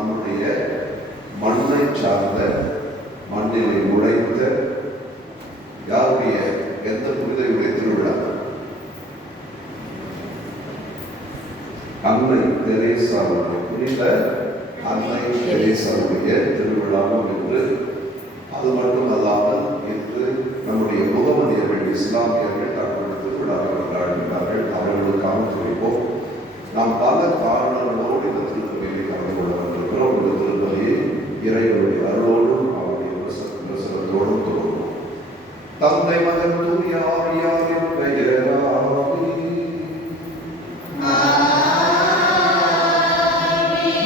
நம்முடைய மண்ணை சார்ந்த மண்ணில் உழைத்த யாருடைய எந்த புனிதையுடைய திருவிழா? அன்னை தெரேசாவுடைய புனித அன்னை தெரேசாவுடைய திருவிழாவும் என்று, அது மட்டுமல்லாமல் இன்று நம்முடைய முகமதியர்கள் இஸ்லாமியர்கள் தங்களுடைய திருவிழாவை கொண்டாடுகிறார்கள். அவர்களுக்காக குறிப்போம். நாம் பல காரணங்களோடு இந்த திருப்பலியை கலந்து கொள்ள வந்திருக்கிறோம். இந்த திருப்பலியை இறைவனுடைய அருளோடும் அவருடைய பிரசனத்தோடும் தொடரும். தந்தை மகன் தூய ஆவியாரின் பெயராலே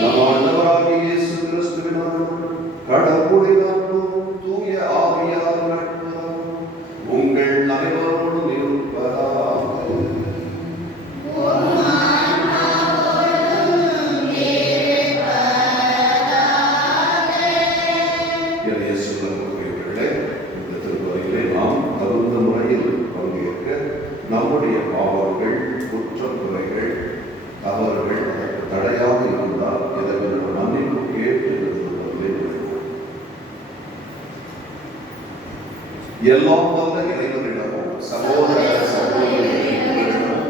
நம் ஆண்டவராகிய இயேசு கிறிஸ்துவின் அருளும் கடவுளின் அன்பும் தூய ஆவியாரின் நட்பும் உங்கள் அனைவரோடும் இருப்பதாக. நம்முடைய பாவங்கள், குற்றம், குறைகள், தவறுகள் அதற்கு தடையாக இருந்தால் இதற்கு மன்னிப்பு கேட்டு எல்லாம் வல்ல இறைவனிடமும் சகோதர சகோதரிகளிடமும்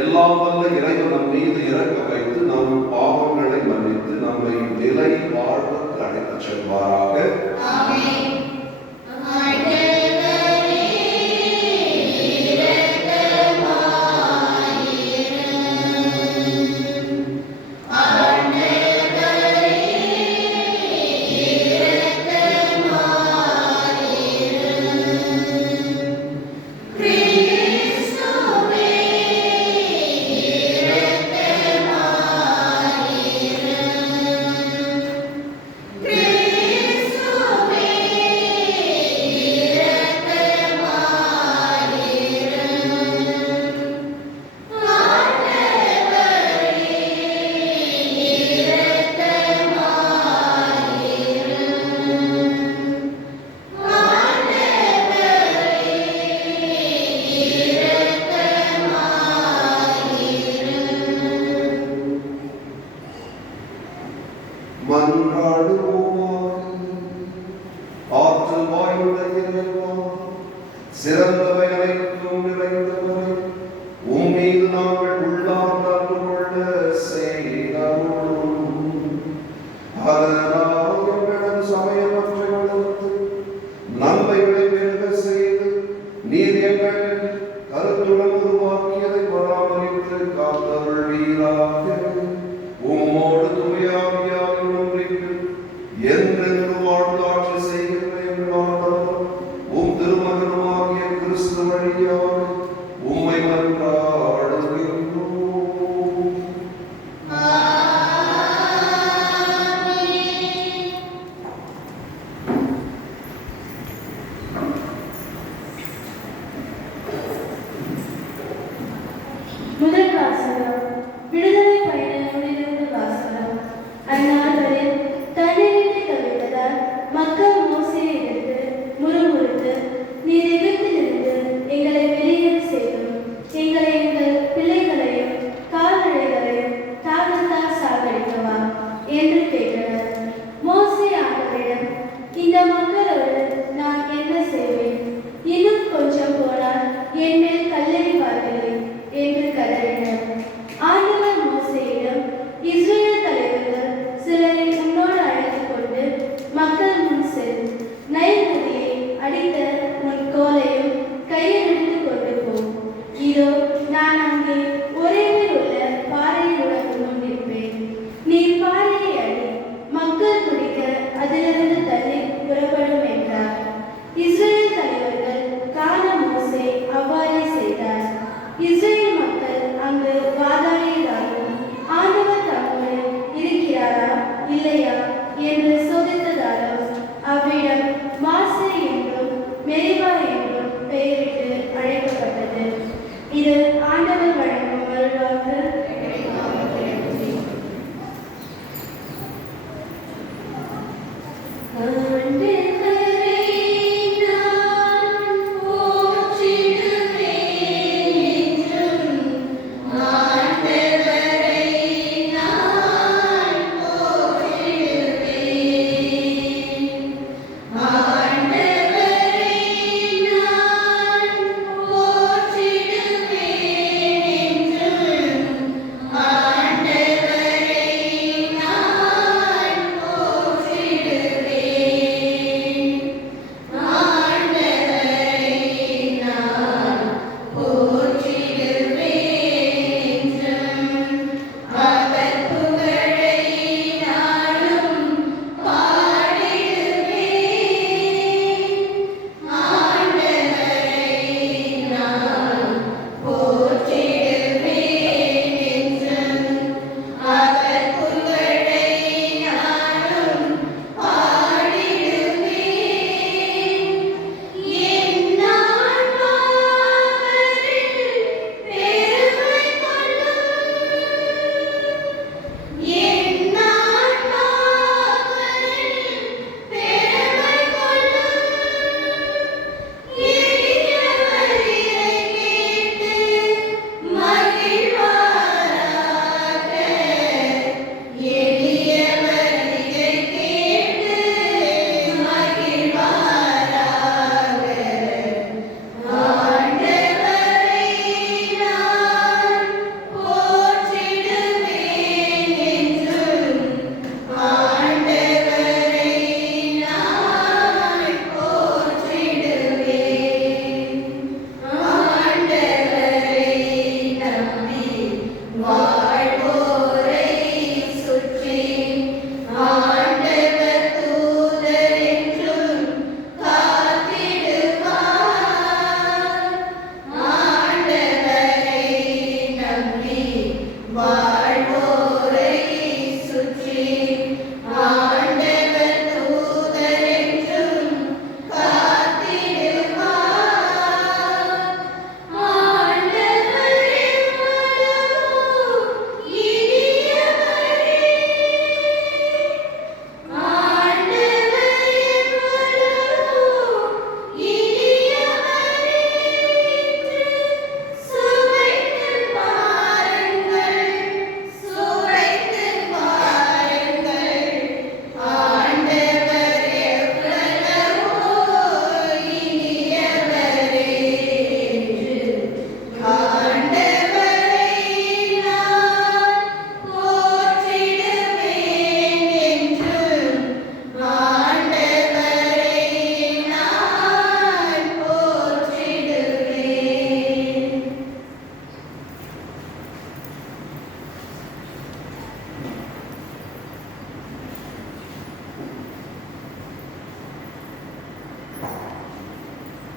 எல்லாம் வல்ல இறைவன் நம் மீது இறக்க வைத்து நம் பாவங்களை மன்னித்து நம்மை நிலை வாழ்வுக்கு அழைத்துச் செல்வாராக. ஆற்றல் வாயுடைய சிறந்தவை அனைத்தும் நிறைந்தவரை உம்மீது நாங்கள் உள்ளார்ந்து கொள்ள செய்தோம். அதனால் எங்களது சமயமற்ற வளர்த்து நன்மைகளை பெருக செய்து நீர் எங்கள் கருத்துடன் உருவாக்கியதை பராமரித்து காத்தருள்வீராக. உம்மோடு தூயாவியாரின் ஒன்றிற்கு என்றென்றும் வாழ்ந்து ஆட்சி செய்கின்ற எங்கள் ஆண்டவர் உம் திருமகனுமாகிய கிறிஸ்து வழியாக உம்மை மன்றாடுகின்றோம். முதல் வாசகம் விடுதலை பயண நூலிலிருந்து வாசகம். அந்நாள்களில் தண்ணீரை தவிர்த்ததால்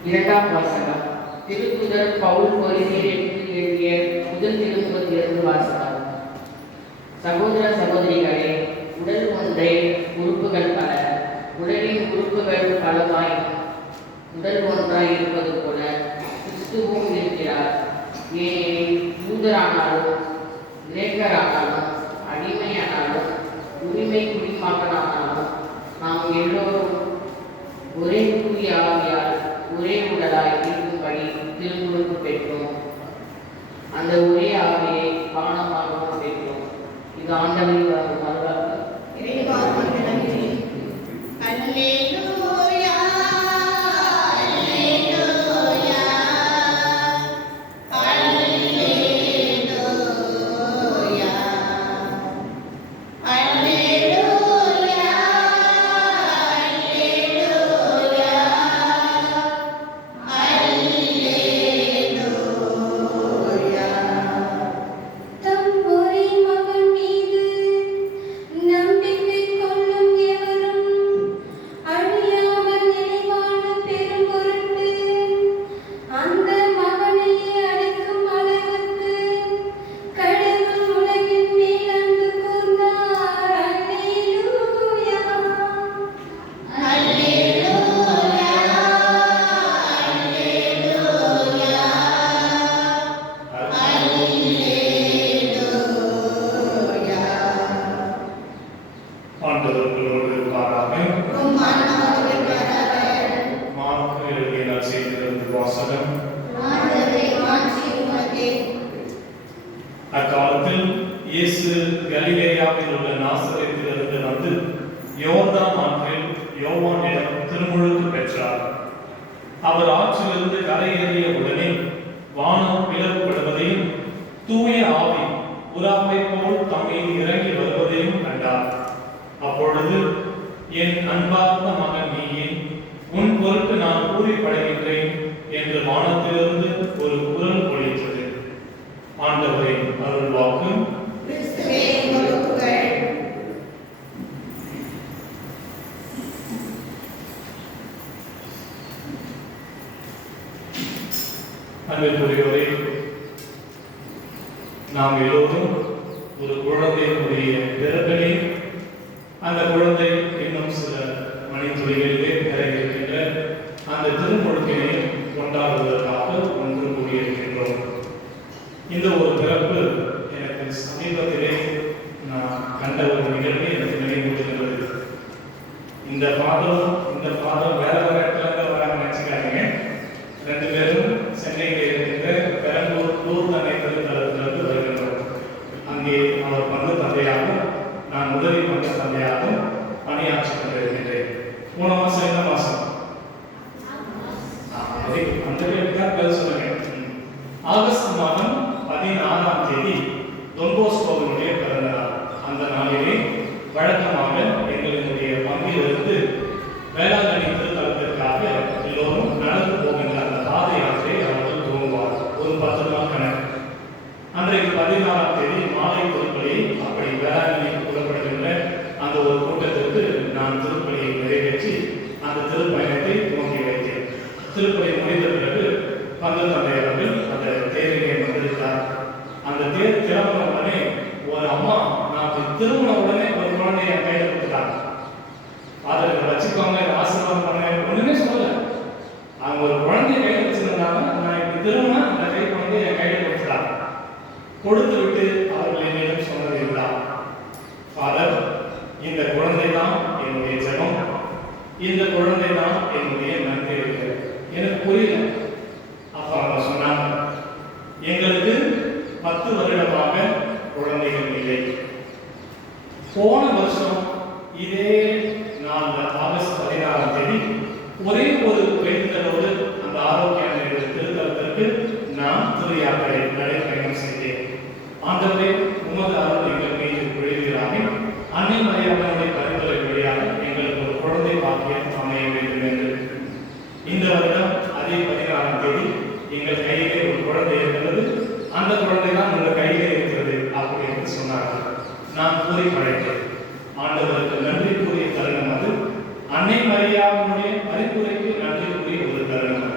இரண்டாம் வாசகம் திருத்துதர் பவுல் கொரிந்தியருக்கு எழுதிய முதல் திருமுகத்திலிருந்து வாசகம். சகோதர சகோதரிகளே, உடல் ஒன்றே, உறுப்புகள் பல. உடலின் உறுப்புகள் பலவாயினும் உடல் ஒன்றாய் இருப்பது போல கிறிஸ்துவும் இருக்கிறார். ஏனெனில் யூதரானாலும் கிரேக்கரானாலும் அடிமையானாலும் உரிமை குடிமகனானாலும் நாம் எல்லோரும் ஒரே தூய ஆவியால் ஒரே உடலாய் இருக்கும்படி திருமுழுக்கு பெற்றோம். அந்த ஒரே ஆவியை பானமாகவும் பெற்றோம். இது ஆண்டவரின் மறுவாக்கு. தம்புரி மகன் மீது யோவானிடம் திருமுழுக்கு பெற்றார். அவர் ஆற்றிலிருந்து கரையேறிய உடனே வானம் பிளவுபடுவதையும் தூய ஆவி புறாவை போல் தம்மீது இறங்கி வருவதையும் கண்டார். அப்பொழுது, என் அன்பார்ந்த மகன் நீயே, உன் பொருட்டு நான் பூரிப்படைகின்றேன் என்று வானத்திலிருந்து ஒரு குரல் ஒலித்தது. ஆண்டவரின் அருள்வாக்கு. அன்பிற்குரியவரே, நாம் எல்லோரும் ஒரு குழந்தையினுடைய பிறப்பிலே அந்த குழந்தை இன்னும் சில மணித்துறைகளிலே பெற இருக்கின்ற அந்த திருமுழுக்கினை கொண்டாடுவதற்காக ஒன்று கூடியிருக்கின்றோம். இந்த ஒரு பிறப்பு எனக்கு சமீபத்திலே நான் கண்ட ஒரு நிகழ்வு எனக்கு நினைவூட்டுகிறது. இந்த பாதம் வேற வேற இடத்துல வர நினைச்சுக்காதீங்க. ரெண்டு பேரும் சென்னையில் இருக்கின்ற பெரம்பூர் தூர்தனை திருத்தலத்திலிருந்து வருகின்றோம். அங்கே அவர் பங்கு தந்தையாக, நான் உதவி பங்கு தந்தையாக பணியாற்றி கொண்டிருக்கின்றேன். 3 மாசம் என்ன மாசம்? அந்த சொல்லுங்க. ஆகஸ்ட் மாதம் 16ஆம் தேதி தொன்போஸ்கோவினுடைய பிறந்த நாள். அந்த நாளிலே வழக்கமாக எங்களுடைய பங்கிலிருந்து வேளாங்கண்ணி திருத்தலத்திற்காக எல்லோரும் நடந்து போகின்ற அந்த பாத யாத்திரை அவர்கள் துவங்குவார். ஒரு 10 நாள் கணக்கு. அன்றைக்கு 16ஆம் தேதி மாலை திருப்பலி அப்படி வேளாங்கண்ணி புறப்படுகின்ற அந்த ஒரு கூட்டத்திற்கு நான் திருப்பலியை நிறைவேற்றி அந்த திருப்பயணத்தை துவங்கி வைத்தேன். திருப்பலி முடிந்த பிறகு பங்கு தந்தை அவர்கள் அந்த தேரிலே வந்திருக்கிறார். அந்த தேர் கிளம்பின உடனே ஒரு அம்மா, நான் திரும்பின உடனே ஒரு குழந்தைய கையில் கொடுத்துட்டாங்க. அதை வச்சுக்கோங்க, ஆசீர்வாதம் பண்ணுங்க, ஒண்ணுமே சொல்லல. அவங்க ஒரு குழந்தைய கையில் வச்சிருந்தாங்க. நான் இப்படி திரும்பினா அந்த கை குழந்தை என் கையில் கொடுத்துட்டாங்க. கொடுத்து விட்டு அவர்கள் என்னிடம் சொன்னது இதுதான்: ஃபாதர், இந்த குழந்தை தான் என்னுடைய ஜெபம், இந்த குழந்தை தான் என்னுடைய நன்றி. எனக்கு புரியல. அப்ப அவங்க சொன்னாங்க, எங்களுக்கு 10 வருடமாக குழந்தைகள் இல்லை. போன வருஷம் இதே நாள் ஆகஸ்ட் 16ஆம் தேதி ஒரே ஒரு வேண்டுதலோடு அந்த ஆரோக்கிய திருத்தலத்திற்கு நான் திரு யாத்திரை நடைபயணம் செய்தேன். ஆண்டவரே, உமது அருள் எங்கள் மீது பொழிகிறாக. அன்னை மரியாதையுடைய பரிந்துரை வழியாக எங்களுக்கு ஒரு குழந்தை பாக்கியம் அமைய வேண்டும் என்று. இந்த வருடம் அதே 16ஆம் தேதி எங்கள் கையிலே ஒரு குழந்தை இருக்கிறது. அந்த குழந்தை தான் உங்கள் கையிலே இருக்கிறது அப்படி என்று சொன்னார்கள். நான் கூறி படைத்தேன். ஆண்டவருக்கு நன்றி கூறிய தருணம் அது. அன்னை மரியாவுடைய பரிந்துரைக்கு நன்றி கூறிய ஒரு தருணம்.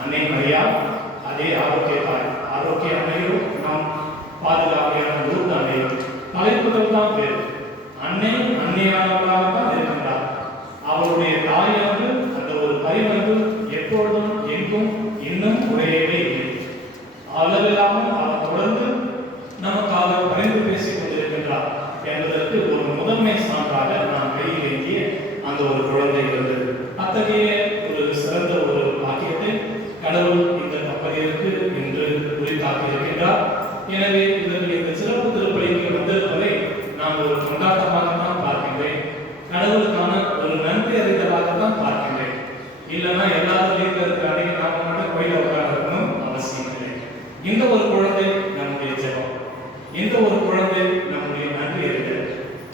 அன்னை மரியா அதே ஆரோக்கிய அன்னையோ நாம் பாதுகாப்பான ஊர் அன்னையோ தலைப்புகள் தான் பேர். அன்னை அன்னையானவர்களாக தான் இருக்கின்றார். அவருடைய தாயானது அந்த ஒரு பரிமளவு எப்பொழுதும் எங்கும் இன்னும் உடையவே இல்லை. அளவில்லாமல் அவர் தொடர்ந்து நமக்காக பரிந்து பேசிக் கொண்டிருக்கின்றார் என்பதற்கு ஒரு முதன்மை சான்றாக நாம் கையில் ஏந்திய அந்த ஒரு குழந்தை இருந்தது. அத்தகைய ஒரு சிறந்த ஒரு பாக்கியத்தை கடவுள் இந்த கப்பலிற்கு இன்று உரித்தாக்கி இருக்கின்றார். எனவே இதற்கு இந்த சிறப்பு திருப்பலிக்கு வந்திருப்பதை நான் ஒரு கொண்டாட்டமாக தான் பார்க்கின்றேன். கடவுளுக்கான ஒரு நன்றி அறிதலாக தான் பார்க்கின்றேன். இல்லைன்னா எல்லாரும் வீட்டில் இருக்கிற அன்னைக்கு நாம மட்டும் கோயில உட்கார்ந்துருக்கணும் அவசியம் இல்லை. இந்த ஒரு குழந்தை நம்முடைய ஜெபம், இந்த ஒரு குழந்தை நம்முடைய நன்றி அறிதல்.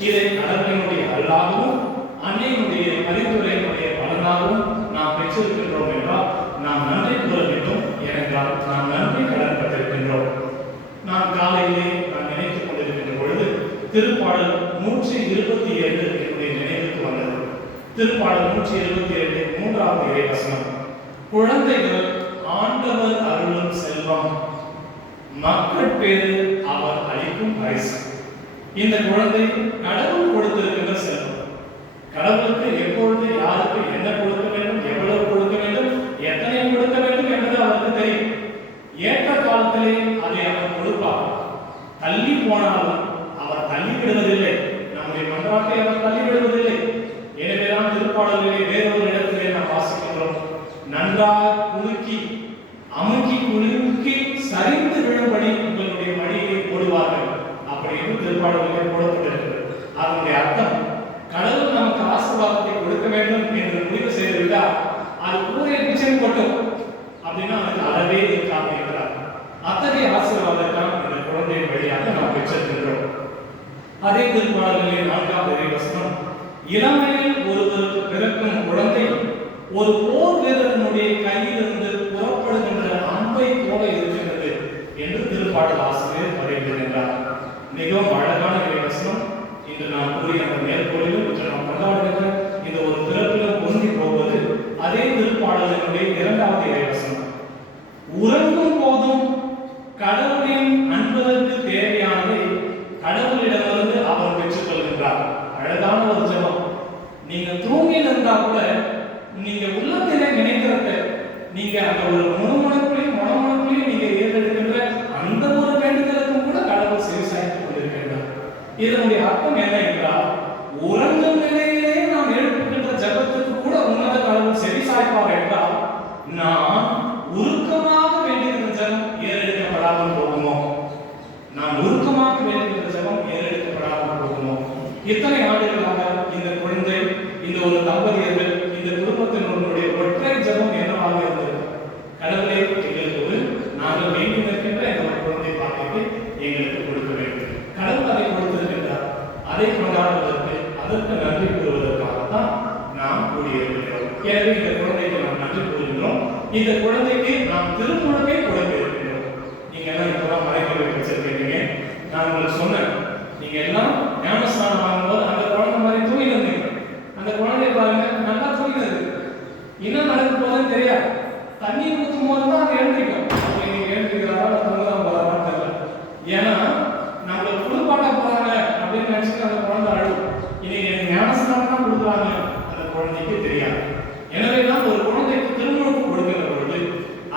இதை கடவுளினுடைய அருளாகவும் அன்னையினுடைய பரிந்துரையினுடைய பலனாகவும் நாம் பெற்றிருக்கின்றோம் என்றால் நாம் நன்றி கூற வேண்டும். ஏனென்றால் நாம் நன்றி கடன்பட்டிருக்கின்றோம். நான் காலையிலே நான் நினைத்துக் கொண்டிருக்கின்ற பொழுது திருப்பாடல் 127 என்னுடைய நினைவுக்கு வந்தது. திருப்பாடல் 127 3வது இறைவசனம்: குழந்தைகள் ஆண்டவர் அருளும் செல்வம், மக்கள் பேரு அவர் அளிக்கும் பரிசு. இந்த குழந்தை கடவுள் கொடுத்திருக்கின்ற செல்வம். கடவுளுக்கு எப்பொழுது யாருக்கு என்ன கொடுக்க வேண்டும், எவ்வளவு கொடுக்க வேண்டும், எத்தனை கொடுக்க வேண்டும் என்பது அவருக்கு தெரியும். ஏற்ற காலத்திலே அதை அவர் கொடுப்பார். தள்ளி போனாலும் அவர் தள்ளி விடுவதில்லை. நம்முடைய மன்றாட்டை அவர் தள்ளி விடுவதில்லை. எனவேதான் திருப்பாடலிலே வேறொரு இடத்திலே நாம் வாசிக்கின்றோம்: நன்றாக குலுக்கி அமுக்கி குலுக்கி சரிந்து விழும்படி உங்களுடைய மடியை போடுவார்கள். அப்படி என்று திருப்பாடலிலே போடப்பட்டிருக்கிறது. அதனுடைய அர்த்தம், கடவுள் நமக்கு ஆசீர்வாதத்தை கொடுக்க வேண்டும் மட்டும் அப்படின்னா அதுக்கு அளவே இருக்காம இருக்கிறார். அத்தகைய ஆசீர்வாதத்தான் இந்த குழந்தையின் வழியாக நாம் பெற்றிருக்கின்றோம். அதே திருப்பாடல்களின் 4ஆம் இறைவசனம், இளமையில் ஒருவருக்கு பிறக்கும் குழந்தை ஒரு போர் வீரனுடைய கையிலிருந்து புறப்படுகின்ற அம்பை போல இருக்கின்றது என்று திருப்பாடல் ஆசிரியர் வரைகின்றார். மிகவும் அழகான இறைவசனம். இன்று நான் கூறிய அந்த மேற்கோளிலும் இன்று நாம் கொண்டாடுகின்ற இந்த ஒரு பிறப்பிலும் பொருந்தி போவது அதே திருப்பாடலினுடைய 2வது இறைவசனம். உறங்கும் போதும் கடவுளின் அன்பதற்கு தேவையானதை கடவுளிடமிருந்து அவர் பெற்றுக் கொள்கின்றார். அழகான ஒரு ஜெபம். நீங்க தூங்கி இருந்தா கூட நீங்க உள்ளத்திலே நினைக்கிறத நீங்க அந்த ஒரு மனமுனைப்புலையும் நீங்க ஏறெடுக்கின்ற அந்த ஒரு வேண்டுதலுக்கும் கூட கடவுள் செவிசாய்த்துக் கொண்டிருக்கின்றார். இதனுடைய அர்த்தம் என்ன என்றால், உறங்கும் நிலையிலே நாம் எழுப்புகின்ற ஜெபத்துக்கு கூட உன்னத கடவுள் செவிசாய்ப்பார் என்றால், நான் உருக்கமாக வேண்டுகின்ற ஜெபம் ஏறெடுக்கப்படாமல் போகுமோ? நான் உருக்கமாக வேண்டுகின்ற ஜெபம் ஏறெடுக்கப்படாமல் போகுமோ? இத்தனை ஆண்டுகளாக இந்த குழந்தை, இந்த ஒரு தம்பதியர்கள், இந்த குடும்பத்தினருடைய ஒற்றை ஜெபம் என்னவாக இருந்தது? கடவுளே, எங்களுக்கு நாங்கள் வேண்டி நிற்கின்ற இந்த ஒரு குழந்தை பாக்கியத்தை எங்களுக்கு கொடுக்க வேண்டும். கடவுள் அதை கொடுத்திருக்கின்றார். அதை கொண்டாடுவதற்கு, அதற்கு நன்றி கூறுவதற்காகத்தான் நாம் கூடியிருக்கிறோம். எனவே இந்த குழந்தைக்கு நாம் நன்றி கூறுகின்றோம். இந்த குழந்தைக்கு நாம் திருமுழுக்கை கொடுக்க இருக்கின்றோம். நீங்க எல்லாம் இப்பதான் மறைக்கல்வி வச்சிருக்கீங்க. நான் உங்களுக்கு சொன்னேன், நீங்க எல்லாம் ஞானஸ்நானம் வாங்கும்போது அந்த குழந்தை மாதிரி தூங்கி இருந்தீங்க. அந்த குழந்தை பாருங்க, நல்லா தூங்கினது. என்ன நடக்க போதுன்னு தெரியாது. தண்ணி ஊற்றும் போது தான் அது எழுந்திருக்கும். நீங்க எழுந்திருக்கிறாரா தூங்கதான் போறாரான்னு தெரியல. ஏன்னா நம்மள குளிப்பாட்ட போறாங்க அப்படின்னு நினைச்சுட்டு அந்த குழந்தை அழும். இன்னைக்கு எனக்கு ஞானஸ்நானம் தான் கொடுக்குறாங்க, அந்த குழந்தைக்கு தெரியாது. எனவேதான் ஒரு குழந்தைக்கு திருமுழுக்கு கொடுக்கிற பொழுது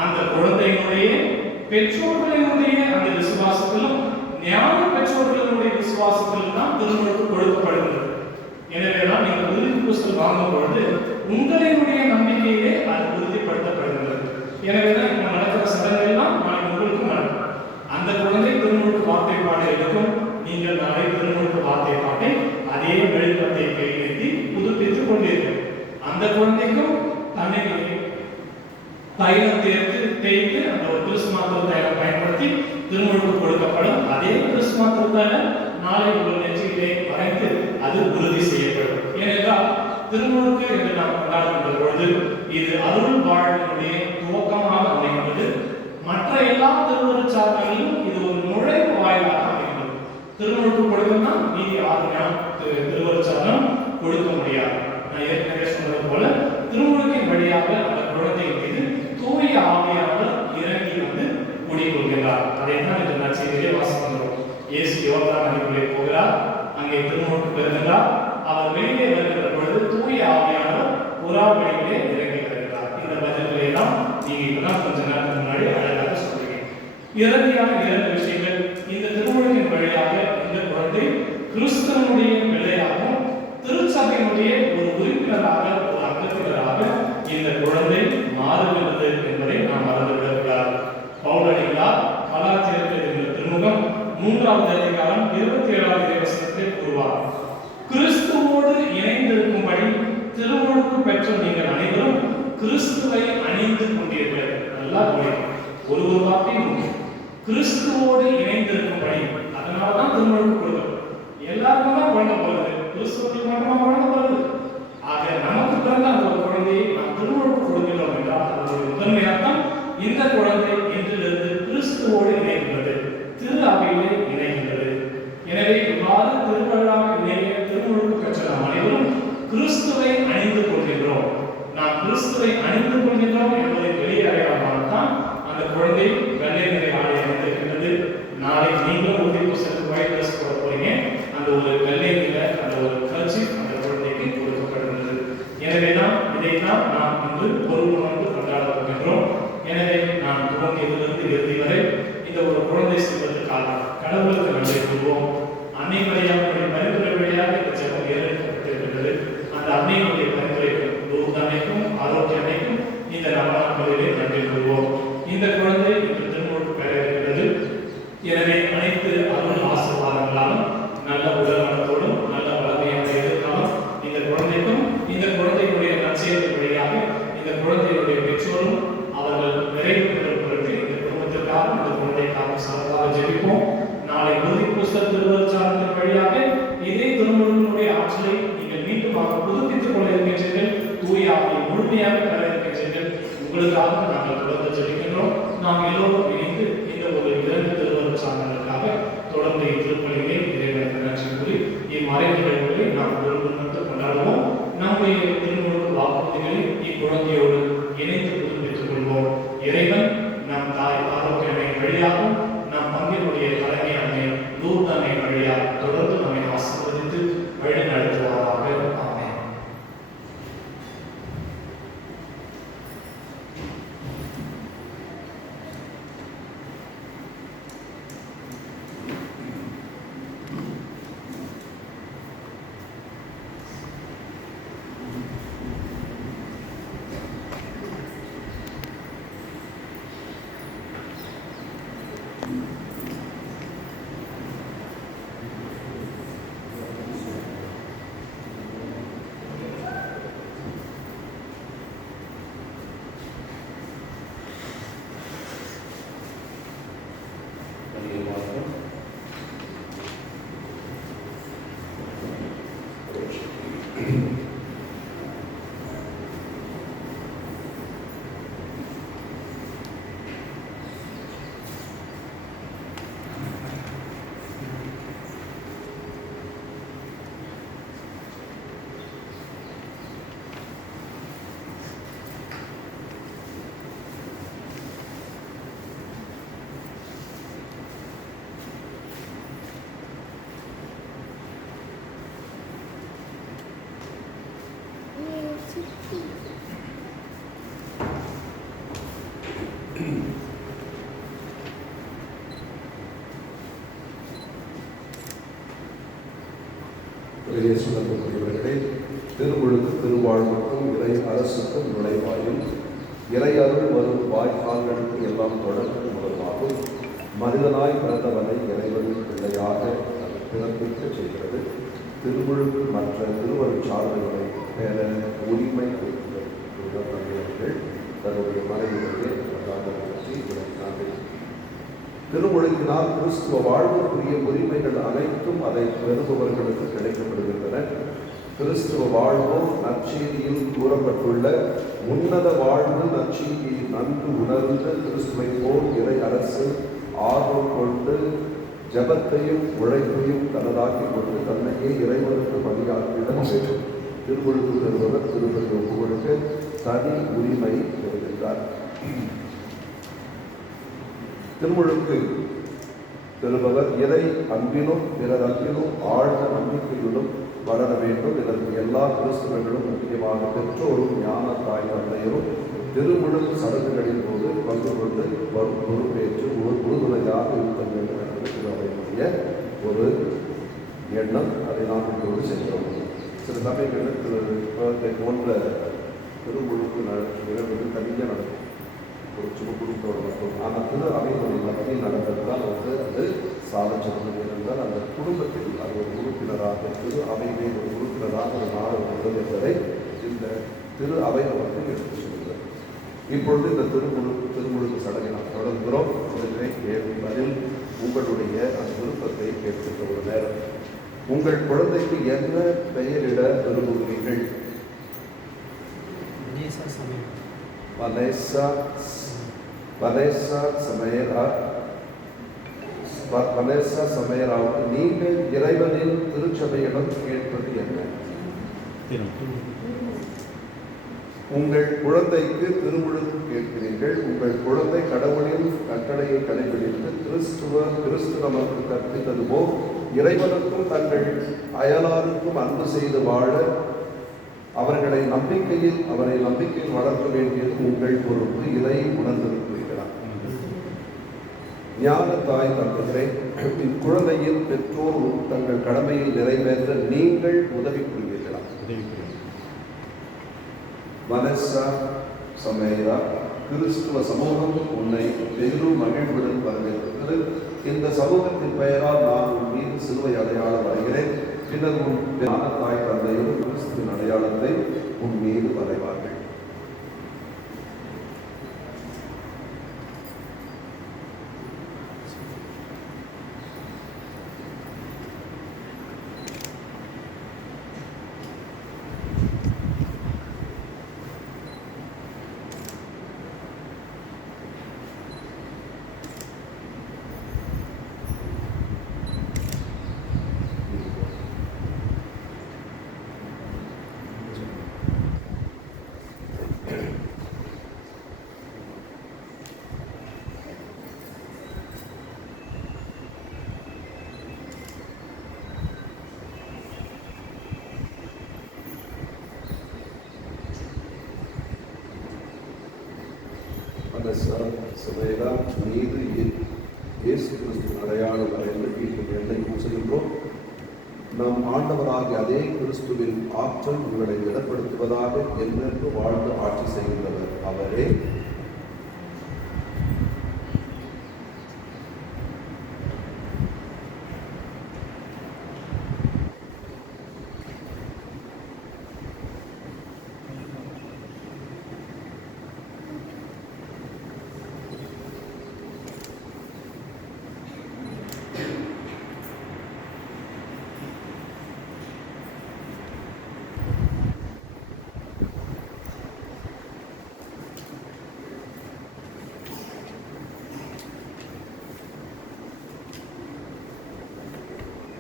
அந்த குழந்தையினுடைய பெற்றோர்களினுடைய அந்த விசுவாசத்திலும் ஞான பெற்றோர்களினுடைய விசுவாசத்திலும் தான் திருமுழுக்கு கொடுக்கப்படுகிறது. எனவேதான் நீங்கள் உறுதி பூசல் வாங்கும் பொழுது உங்களினுடைய நம்பிக்கையிலே அது உறுதிப்படுத்தப்படுகிறது. எனவேதான் இப்ப நடக்கிற சடங்கெல்லாம் நாளைக்கு உங்களுக்கும் நடக்கும். அந்த குழந்தை திருமுழுக்கு வார்த்தை பாட்டை எடுக்கும். நீங்கள் நாளை திருமுழுக்கு வார்த்தை பாட்டை அதே மெழுகுவர்த்தை கையெழுத்தி புதுப்பித்துக் கொண்டீர்கள். அந்த குழந்தைக்கும் தன்னை தைலம் தேய்த்து அந்த ஒரு கிறிஸ்துமாத்திர தைலம் பயன்படுத்தி திருமுழுக்கு கொடுக்கப்படும். அதே கிறிஸ்துமாத்திர தைலம் நாளை உங்கள் நெற்றியிலே வரைந்து அது உறுதி செய்யப்படும். ஏனென்றால் திருமுழுக்கு என்று நாம் கொண்டாடுகின்ற பொழுது இது அருள் வாழ்வினுடைய துவக்கமாக அமைகிறது. மற்ற எல்லா திருவருட்சாதனையிலும் இது ஒரு நுழைவு வாயிலாக அமைகிறது. திருமுழுக்கு கொடுக்கணும்னா மீதி 6 திருவருட்சாதனம் கொடுக்க முடியாது. நான் ஏற்கனவே சொன்னது போல திருமுழுக்கின் வழியாக அந்த குழந்தையின் மீது தூய ஆவியானவர் இறங்கி வந்து குடிகொள்கிறார். அதைத்தான் இந்த நற்செய்தியிலே வாசிக்கிறோம். இயேசு யோர்தான் நதிக்குள்ளே போகிறார். அங்கே திருமுழுக்கு பெறுகிறார். அவர் வெளியே வருகிற பொழுது தூய ஆவியானவர் புறா வழியிலே இறங்கி வருகிறார். இந்த பதில்களை எல்லாம் நீங்க இப்பதான் கொஞ்ச நேரத்துக்கு முன்னாடி அழகாக சொல்றீங்க. இறுதியாக 2 விஷயங்கள். இந்த திருமுழுக்கின் வழியாக இந்த குழந்தை கிறிஸ்துவனுடைய பிள்ளையாகவும் திருச்சபையினுடைய ஒரு உறுப்பினராக, ஒரு அங்கத்தினராக இந்த குழந்தை மாறுகிறது என்பதை நாம் மறந்துவிடக்கூடாது. பவுலடிகளார் கலாச்சாரத்தில் இருந்த திருமுகம் 3வது அதிகாரம் 27வது வசனத்தில் கூறுவார், கிறிஸ்துவோடு இணைந்திருக்கும்படி திருமுழுக்கு பெற்ற நீங்கள் அனைவரும் கிறிஸ்துவை அணிந்து கொண்டீர்கள். நல்லா புரியும். ஒரு வார்த்தையும் கிறிஸ்துவோடு இணைந்திருக்கும்படி. அதனாலதான் திருமுழுக்கு கொடுக்கும். எல்லாருக்கும் தான் குழந்தை பிறகு, கிறிஸ்துவுக்கு மட்டுமா குழந்தை பிறகு. ஆக நமக்கு பிறந்த அந்த ஒரு குழந்தையை நாம் திருமுழுக்கு கொடுக்கிறோம் என்றால் அதனுடைய முதன்மை அர்த்தம், இந்த குழந்தை இன்றிலிருந்து கிறிஸ்துவோடு இணைகின்றது, திரு அவையிலே இணைகின்றது. எனவே இவ்வாறு திருவள்ளாக இணைய திருமுழுக்கு பெற்ற நாம் அனைவரும் கிறிஸ்துவை அணிந்து கொள்கின்றோம். நாம் கிறிஸ்துவை அணிந்து கொள்கின்றோம் என்பதை வெளியடையாமல்தான் அந்த குழந்தை வெள்ளை நிறை ஆடை அணிந்திருக்கின்றது. நாளை நீங்களும் உறுதி பூசலுக்கு ஒயிட் ட்ரெஸ் போட போறீங்க. அந்த ஒரு வெள்ளை நிற அந்த ஒரு கட்சி அந்த குழந்தைக்கு கொடுக்கப்படுகிறது. எனவேதான் இதைத்தான் நாம் இன்று பொறுப்புணர்ந்து கொண்டாட போகின்றோம். எனவே நாம் துவங்கியதிலிருந்து இறுதி வரை இந்த ஒரு குழந்தை செல்வதற்காக கடவுளுக்கு நன்றி கூறுவோம். அன்னை மரியாதையுடைய பரிந்துரை வழியாக இந்த ஜெபம் ஏற்படுத்தியிருக்கிறது. அந்த அன்னையினுடைய பரிந்துரைக்கும் தூர்தனைக்கும் ஆரோக்கியமைக்கும் இந்த நவநாட்களிலே நன்றி கூறுவோம். இந்த குழந்தை இன்று திருமுழுக்கு பெற இருக்கிறது. எனவே அனைத்து அருள் ஆசீர்வாதங்களாலும் நல்ல உடல் நலத்தோடும் நல்ல வளமையான எதிர்காலம் இந்த குழந்தைக்கும், இந்த குழந்தையுடைய நற்செய்தி வழியாக இந்த குழந்தையுடைய முழுமையாக பெற இருக்க செய்து உங்களுக்காக நாங்கள் தொடர்ந்து ஜெபிக்கின்றோம். நாம் எல்லோரும் இணைந்து இந்த ஒரு 2 திருவருட் சாதனங்களுக்காக தொடர்ந்து திருப்பலியை இறைவனுக்கு நன்றி கூறி இம்மறை நிகழ்வுகளை நாம் ஒருங்கிணைந்து கொண்டாடுவோம். நம்முடைய திருமுழுக்கு வாக்குறுதிகளை இக்குழந்தையோடு இணைந்து புதுப்பித்துக் கொள்வோம். இறைவன் நம் தாய் ஆரோக்கியமை வழியாகவும் நம் பங்கினுடைய தலைமை அன்னை லூர்து அன்னை வழியாக தொடர்ந்து நம்மை ஆசீர்வதித்து வழி நடத்துவாராக. ஆமென். சொல்லக்கூடியவர்களே, திருமுழுக்கு திருவாழ்வுக்கும் இறை அரசுக்கும் நுழைவாயும் இறை அருள் வரும் வாய்க்கால்களுக்கு எல்லாம் தொடர்பு மூலமாகும். மனிதனாய் பிறந்தவனை இறைவனின் பிள்ளையாக அது பிறப்பிக்க செய்கிறது. திருமுழுக்கு மற்ற திருவருட்சாதனைகளை பெற உரிமை கொடுத்தவர்கள் தன்னுடைய மனைவியை பற்றி விளக்கினார்கள். திருமுழுக்கினால் கிறிஸ்துவ வாழ்வுக்குரிய உரிமைகள் அனைத்தும் அதை பெறுபவர்களுக்கு கிடைக்கப்படுகின்றன. கிறிஸ்துவ வாழ்வோ நற்செய்தியில் கூறப்பட்டுள்ள உன்னத வாழ்வு நற்செய்தியை நன்கு உணர்ந்து கிறிஸ்துவை போல் இறை அரசு ஆர்வம் கொண்டு ஜபத்தையும் உழைப்பையும் தனதாக்கி கொண்டு தன்னையே இறைவனுக்கு பணியாற்றிட வேண்டும். திருமுழுக்கு பெறுபவர் திருப்பதி ஒப்புக்கொடுக்க தனி உரிமை பெறுகின்றார். திருமுழுக்கு பெறுபவர் இறை அன்பிலும் பிறர் அன்பிலும் ஆழ்ந்த நம்பிக்கையிலும் வளர வேண்டும். இதற்கு எல்லா கிறிஸ்தவர்களும் முக்கியமாக பெற்றோரும் ஞான தாய் தந்தையரும் திருமுழுக்கு சடங்குகளின் போது பங்கு கொண்டு பொறுப்பேற்று உறுதுணையாக இருக்க வேண்டும் என்பது அவருடைய ஒரு எண்ணம். அதை நாம் இப்போது சென்றோம். சில சமயங்களில் போன்ற திருமுழுக்கு நிகழ்வுகள் தனியாக நடக்கும், ஒரு சும குடும்பத்தோடு மட்டும். ஆனால் திரு அவைகளுடைய மத்தியில் நடந்ததால் அது சாதனை இருந்தால் அந்த குடும்பத்தில் அது ஒரு உறுப்பினராக திரு அவையை ஒரு உறுப்பினராக ஒரு நாடு உள்ளது என்பதை இந்த திரு அவை நமக்கு எடுத்து சொல்கிறது. இப்பொழுது இந்த திருமுழுக்கு சடங்கை நாம் தொடர்கிறோம். பதில் உங்களுடைய அந்த விருப்பத்தை கேட்கின்ற ஒரு நேரம். உங்கள் குழந்தைக்கு என்ன பெயரிட விரும்புகிறீர்கள்? வனேசா சமையலாவுக்கு நீங்கள் இறைவனின் திருச்சபையிடம் கேட்பது என்ன? உங்கள் குழந்தைக்கு திருமுழுக்கு கேட்கிறீர்கள். உங்கள் குழந்தை கடவுளின் கட்டளையை கடைபிடித்து கிறிஸ்து நமக்கு கற்பித்தது போல் இறைவனுக்கும் தங்கள் அயலாருக்கும் அன்பு செய்து வாழ அவரை நம்பிக்கையில் வளர்க்க வேண்டியது உங்கள் பொறுப்பு. இதை உணர்ந்திருக்கிறீர்களா? ஞான தாய் தந்தையரே, இக்குழந்தையின் பெற்றோர் தங்கள் கடமையை நிறைவேற்ற நீங்கள் உதவி புரிவீர்களா? வனசா சமேரா, கிறிஸ்துவ சமூகம் உன்னை பெரும் மகிழ்வுடன் வரவேற்கிறது. இந்த சமூகத்தின் பெயரால் நான் உன் மீது சிலுவை அடையாளம் வரைகிறேன். பின்னர் உன் ஞான தாய் தந்தையும் கிறிஸ்துவின் அடையாளத்தை உன் மீது வரைவார்கள். சபையிலா மீது இயேசு கிறிஸ்துவின் அடையாளம் வரைந்து வீட்டில் எண்ணெய் பூசுகின்றோம். நம் ஆண்டவராகிய அதே கிறிஸ்துவின் ஆற்றல் உங்களை திடப்படுத்துவதாக என்றென்று வாழ்ந்து ஆட்சி செய்கின்றவர் அவரே.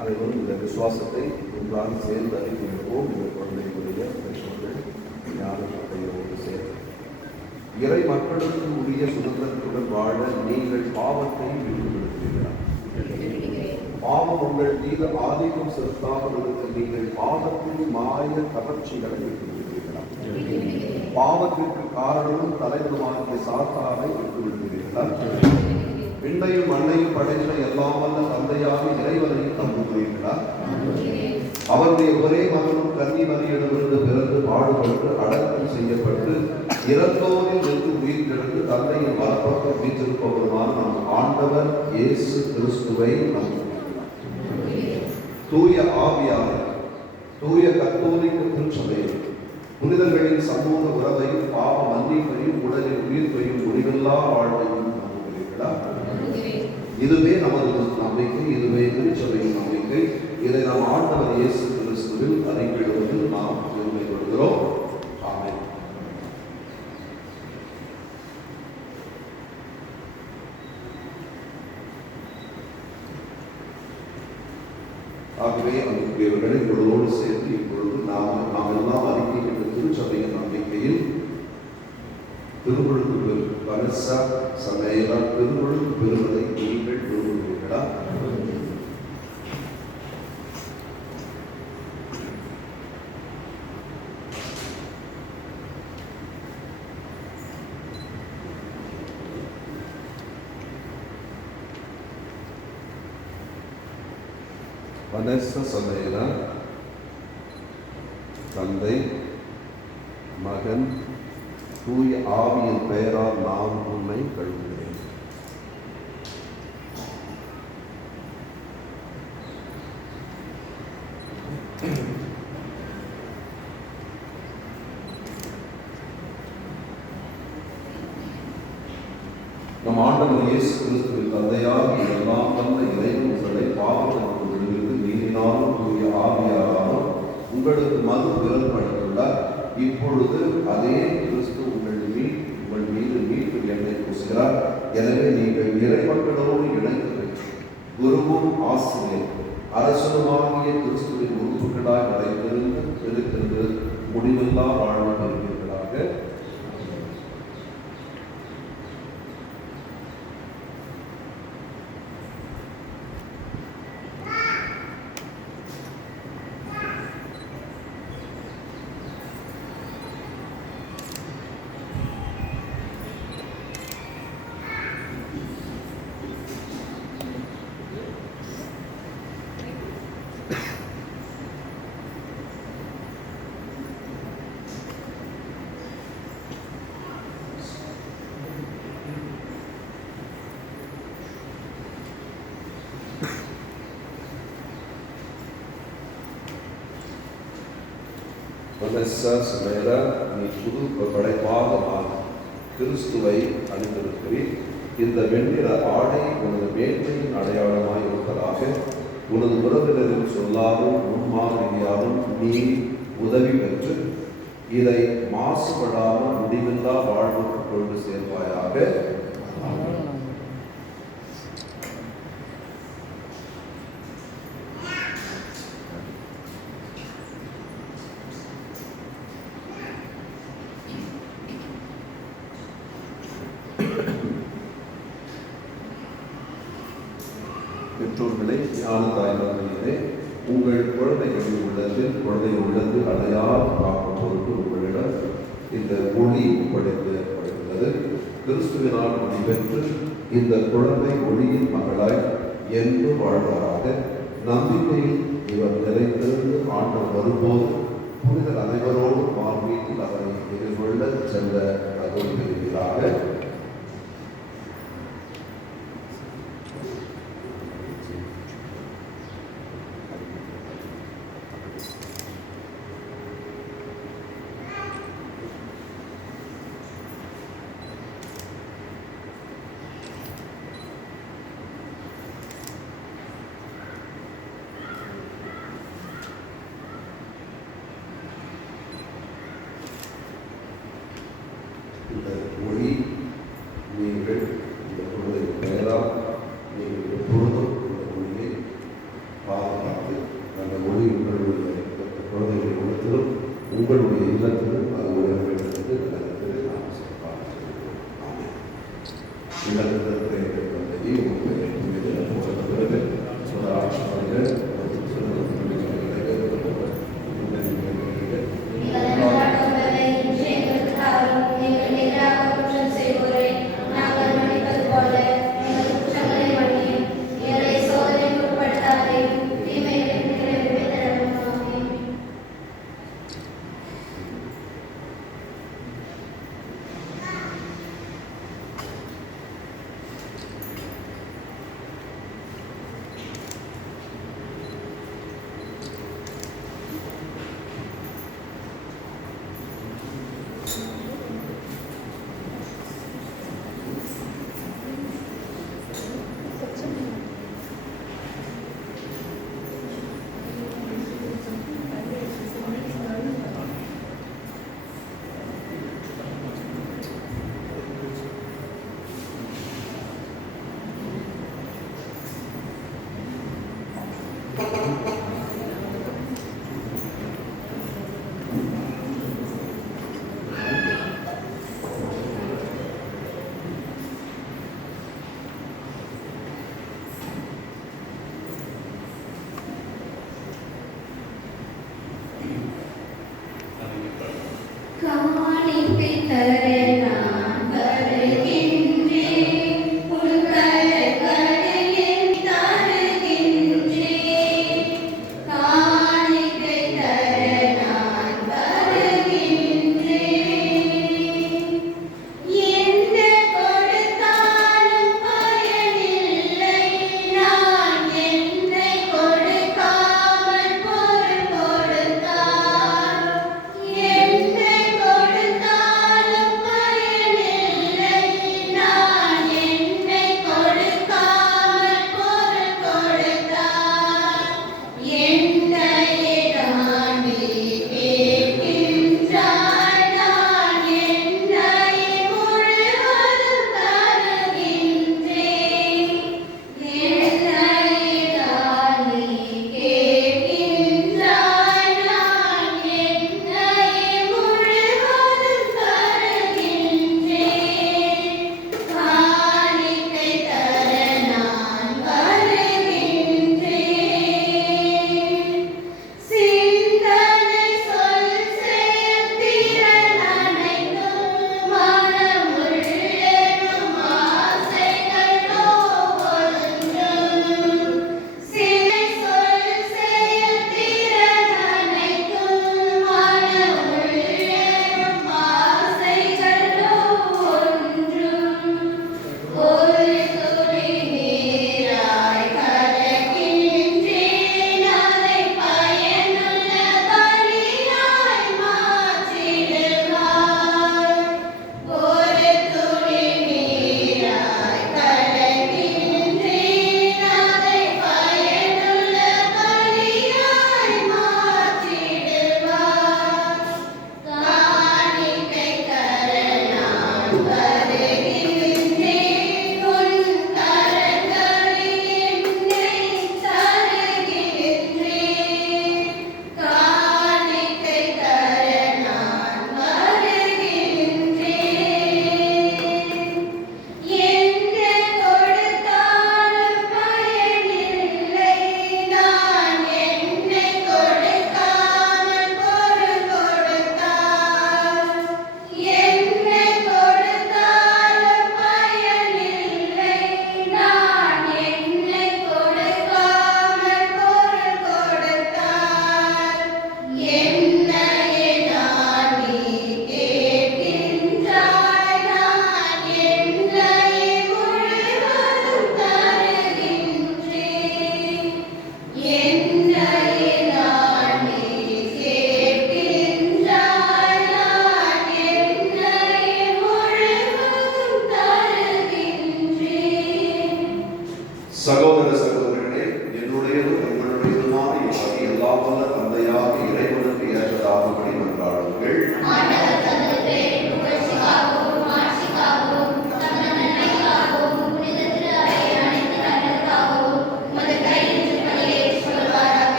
அனைவரும் இந்த விசுவாசத்தை ஒன்றாக சேர்ந்து அறிவிக்கிறோம். இந்த குழந்தைகளுடைய பெற்றோர்கள் ஞானத்தையோடு சேர்ந்து இறை மக்களுக்கு உரிய சுதந்திரத்துடன் வாழ நீங்கள் பாவத்தை விட்டுவிடுகிறீர்களா? பாவம் உங்கள் மீது ஆதிக்கம் செலுத்தாமல் இருக்க நீங்கள் பாவத்தின் மாய கவர்ச்சிகளை விட்டுவிடுகிறீர்களா? பாவத்திற்கு காரணமும் தலைவருமாகிய சாத்தானை விட்டுவிடுகிறீர்களா? விண்ணையும் மண்ணையும் படைத்த எல்லாம் வல்ல தந்தையாக இறைவனையும் நம்புகிறீர்களா? அவருடைய ஒரே மகனும் கன்னி மரியிடமிருந்து பிறந்து பாடுபட்டு அடக்கம் செய்யப்பட்டு இறந்தோரில் நின்று உயிர் கிடந்து தந்தையின் வலப்பக்கம் வீற்றிருப்பவருமான நம் ஆண்டவர் இயேசு கிறிஸ்துவை நம்புகிறீர்களா? தூய ஆவியாரை, தூய கத்தோலிக்க திருச்சபையை, புனிதர்களின் சமூக உறவையும் பாவ மன்னிப்பையும் உடலில் உயிர்ப்பையும் முடிவில்லா வாழ்வையும் நம்புகிறீர்களா? இதுவே நமது நம்பிக்கை, இதுவே திருச்சபையின் நம்பிக்கை. இதை நாம் ஆண்டவர் இயேசு கிறிஸ்துவில் அறிக்கையிடுவதில் நாம் பெருமை கொள்கிறோம். ஆமென். ஆகவே அன்புக்குரியவர்களை உங்களோடு சேர்த்து இப்பொழுது நாம் எல்லாம் அறிக்கையிட்ட திருச்சபையின் நம்பிக்கையில் திருமுழுக்கு பரிசா சமையலா திருமுழுக்கு பெறுவதை நீங்கள் விரும்புகிறீர்களா? வனச சமையலா தந்தை மகன் தூய ஆவியின் பெயரால் நான் உன்னை கழுவுகிறேன். நம் ஆண்டவர் இயேசு கிறிஸ்துவின் தந்தையால் எல்லாம் வந்த இறைவன் உங்களை பாவத்திற்கு விடுவித்து நீரினாலும் தூய ஆவியாராலும் உங்களுக்கு மது விரல் படைத்துள்ளார். இப்பொழுது அதே கிறிஸ்து உங்கள் மீது மீட்பு எண்ணெய் பூசுகிறார். எனவே நீங்கள் இறை மக்களோடு இணைந்து குருவும் ஆசிரியர் அரசனுமாகிய கிறிஸ்துவின் உறுப்புகளாய் நடைபெறுந்து இருக்கின்ற முடிவில்லா வாழ்வு பெறுவீர்களாக. நீ புது படைப்பாக கிறிஸ்துவை அணிந்திருக்கிறீர். இந்த வெண்ணிற ஆடை உனது மேன்மையின் அடையாளமாய் இருப்பதாக உனது உறவினரின் சொல்லாலும் முன்மாதிரியாலும் நீ உதவி பெற்று இதை மாசுபடாமல் முடிவில்லா வாழ்வுக்கு கொண்டு சேர்ப்பாயாக. பெற்றோர்களே, ஞான தாய்மார்களே, உங்கள் குழந்தைகளின் உள்ளது அடையாளம் காக்கும் பொருட்டு உங்களிடம் இந்த ஒளி ஒப்படைக்கப்படுகிறது. கிறிஸ்துவினால் ஒளி பெற்று இந்த குழந்தை ஒளியின் மகளாய் என்று வாழ்வாராக. நம்பிக்கையில் இவர் நிறைந்திருந்து ஆண்டவர் வரும்போது புனிதர் அனைவரோடு வாழ்வீட்டில் அவரை எதிர்கொள்ள செல்ல தகுதி பெறுகிறாக. இந்த ஒளி நீங்கள் இந்த குழந்தை பெயரால் நீங்கள் எப்பொழுதும் இந்த ஒளியை பாதுகாத்து அந்த ஒளி உங்களுடைய குழந்தைகள் உள்ளத்திலும் உங்களுடைய இல்லத்திலும் அது உயர வேண்டும் என்று நிலத்தில் நாம் பார்க்கிறோம். இல்லத்திலே தந்தையை உங்களுடைய காணிக்கை தர நான் வருகின்றேன், உன் கரங்களில் தருகின்றேன். காணிக்கை தர நான் வருகின்றேன். என்ன கொடுத்தாலும் பயனில்லை, நான் என்னை கொடுக்காமல் பொருள் கொடுத்தார். என்னை கொடுத்தாலும்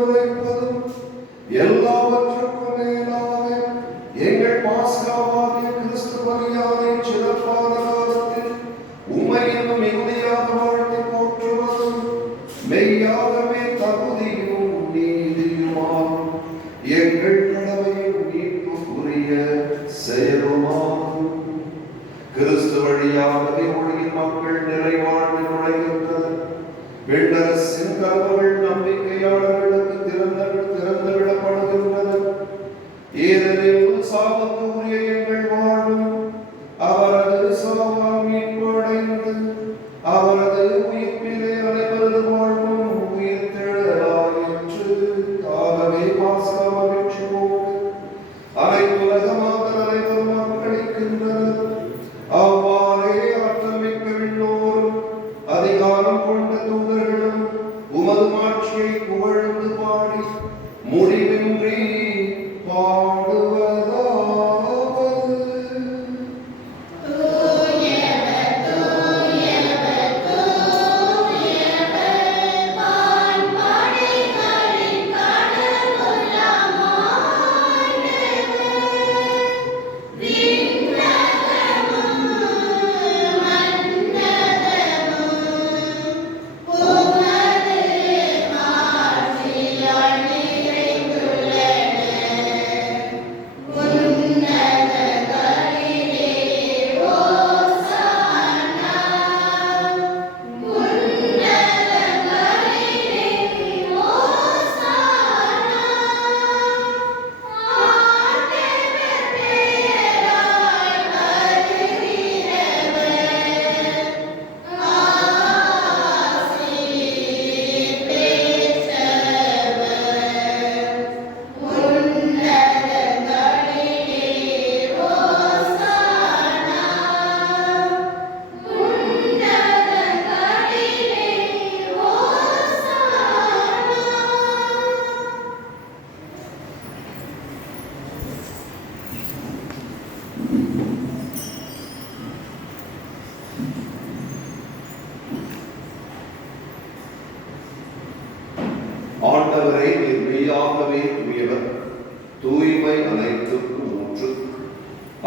எடுத்துரைப்பதும் எல்லாவற்றுக்கும் மேலாக எங்கள் பாஸ்காவாகிய கிறிஸ்து பலியானை சிறப்பான காலத்தில் உம்மை இன்னும் மிகுதியாக வாழ்த்தி போற்றுவதும் மெய்யாகவே தகுதியும் நீதியுமாகும் எங்கள் கடமையும் மீட்புக்குரிய செயலுமாகும். கிறிஸ்து வழியாகவே உலகின் மக்கள் நிறைவாழ்வு நுழைகின்றனர். விண்ணரசின் கதவுகள் நம்பிக்கையாளர்களுக்கு திறந்து விடப்படுகின்றன. ஏனெனில் சாவுக்கு உரிய எங்கள் வாழ்வும் அவரது சாவால் மீட்பு அடைந்து அவரது உயிர்ப்பிலே அனைவரது வாழ்வும் உயிர்த்தெழலாயிற்று. ஆகவே பாஸ்கா மகிழ்ச்சியோடு அனைத்துலகமாக அனைவரும் வாக்களிக்கின்றனர். அவ்வாறே ஆற்றல் மிக்க விண்ணோரும் அதிகாரம் கொண்ட தூதர்களும் உமது மாட்சியை புகழ்ந்து பாடி முடிவின்றி பாடுவதாவது. ஆண்டவரே, நீர் மெய்யாகவே தூயவர், தூய்மை அனைத்துக்கும் ஊற்று.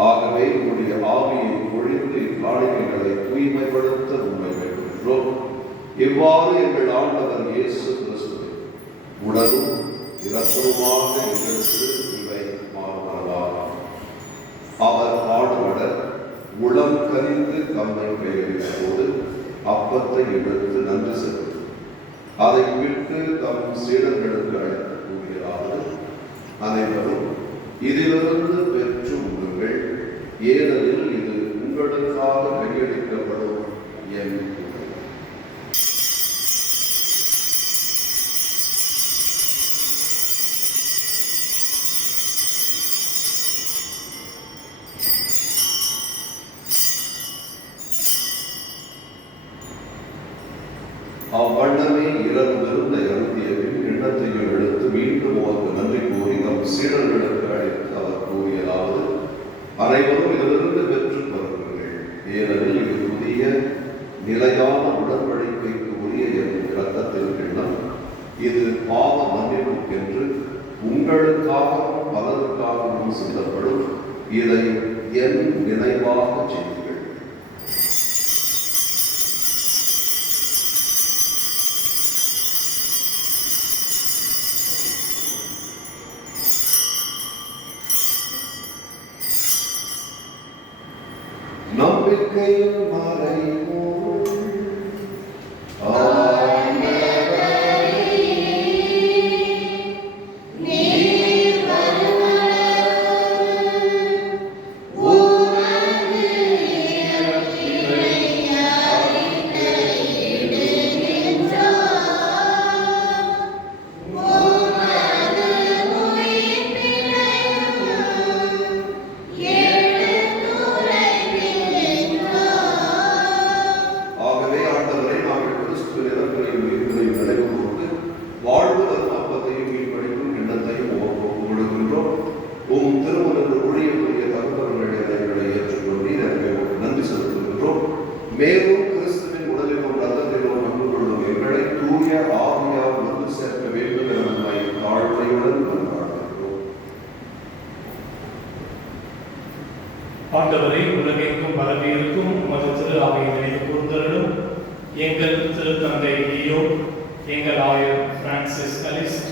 ஆகவே உம்முடைய ஆவியை பொழிந்து இக்காணிக்கைகளை தூய்மைப்படுத்த உம்மை வேண்டுகின்றோம். இவ்வாறு எங்கள் ஆண்டவர் இயேசு கிறிஸ்துவை உடலும் இரத்தமுமாக எங்களுக்கு இவை மாறுவதாக. அவர் பாடுபட உளம் கனிந்து தம்மை கையளித்தபோது அப்பத்தை எடுத்து நன்றி செலுத்தி அதை விட்டு தம் சீடர்களுக்கு அழைத்து கூறுகிறார்கள், அனைவரும் இதிலிருந்து பெற்று உண்ணுங்கள், ஏனெனில் இது உங்களுக்காக கையளிக்கப்படும் என் உடல். அவ்வண்ணமே இரவு விருந்தை அருந்திய பின் கிண்ணத்தையும் எடுத்து மீண்டும் அவருக்கு நன்றி கூறி நம் சீடர்களுக்கு அழைத்து அவர் கூறியதாவது, அனைவரும் இதிலிருந்து பெற்றுக் கொள்ளுங்கள், ஏனெனில் இது புதிய நிலையான உடன்படிக்கைக்கு உரிய என் இரத்தத்தின் கிண்ணம். இது பாவ மன்னிப்புக்கென்று உங்களுக்காகவும் பலருக்காகவும் சிந்தப்படும். இதை என் நினைவாக செய்யுங்கள். நம்பிக்கையின் மறைபொருள் ஆண்டவரை உலகெங்கும் பரவி இருக்கும் உமது திரு அவையை நினைவு கூர்ந்தருளும். எங்கள் திருத்தந்தை லியோ, எங்கள் ஆயர் பிரான்சிஸ் கலிஸ்ட்,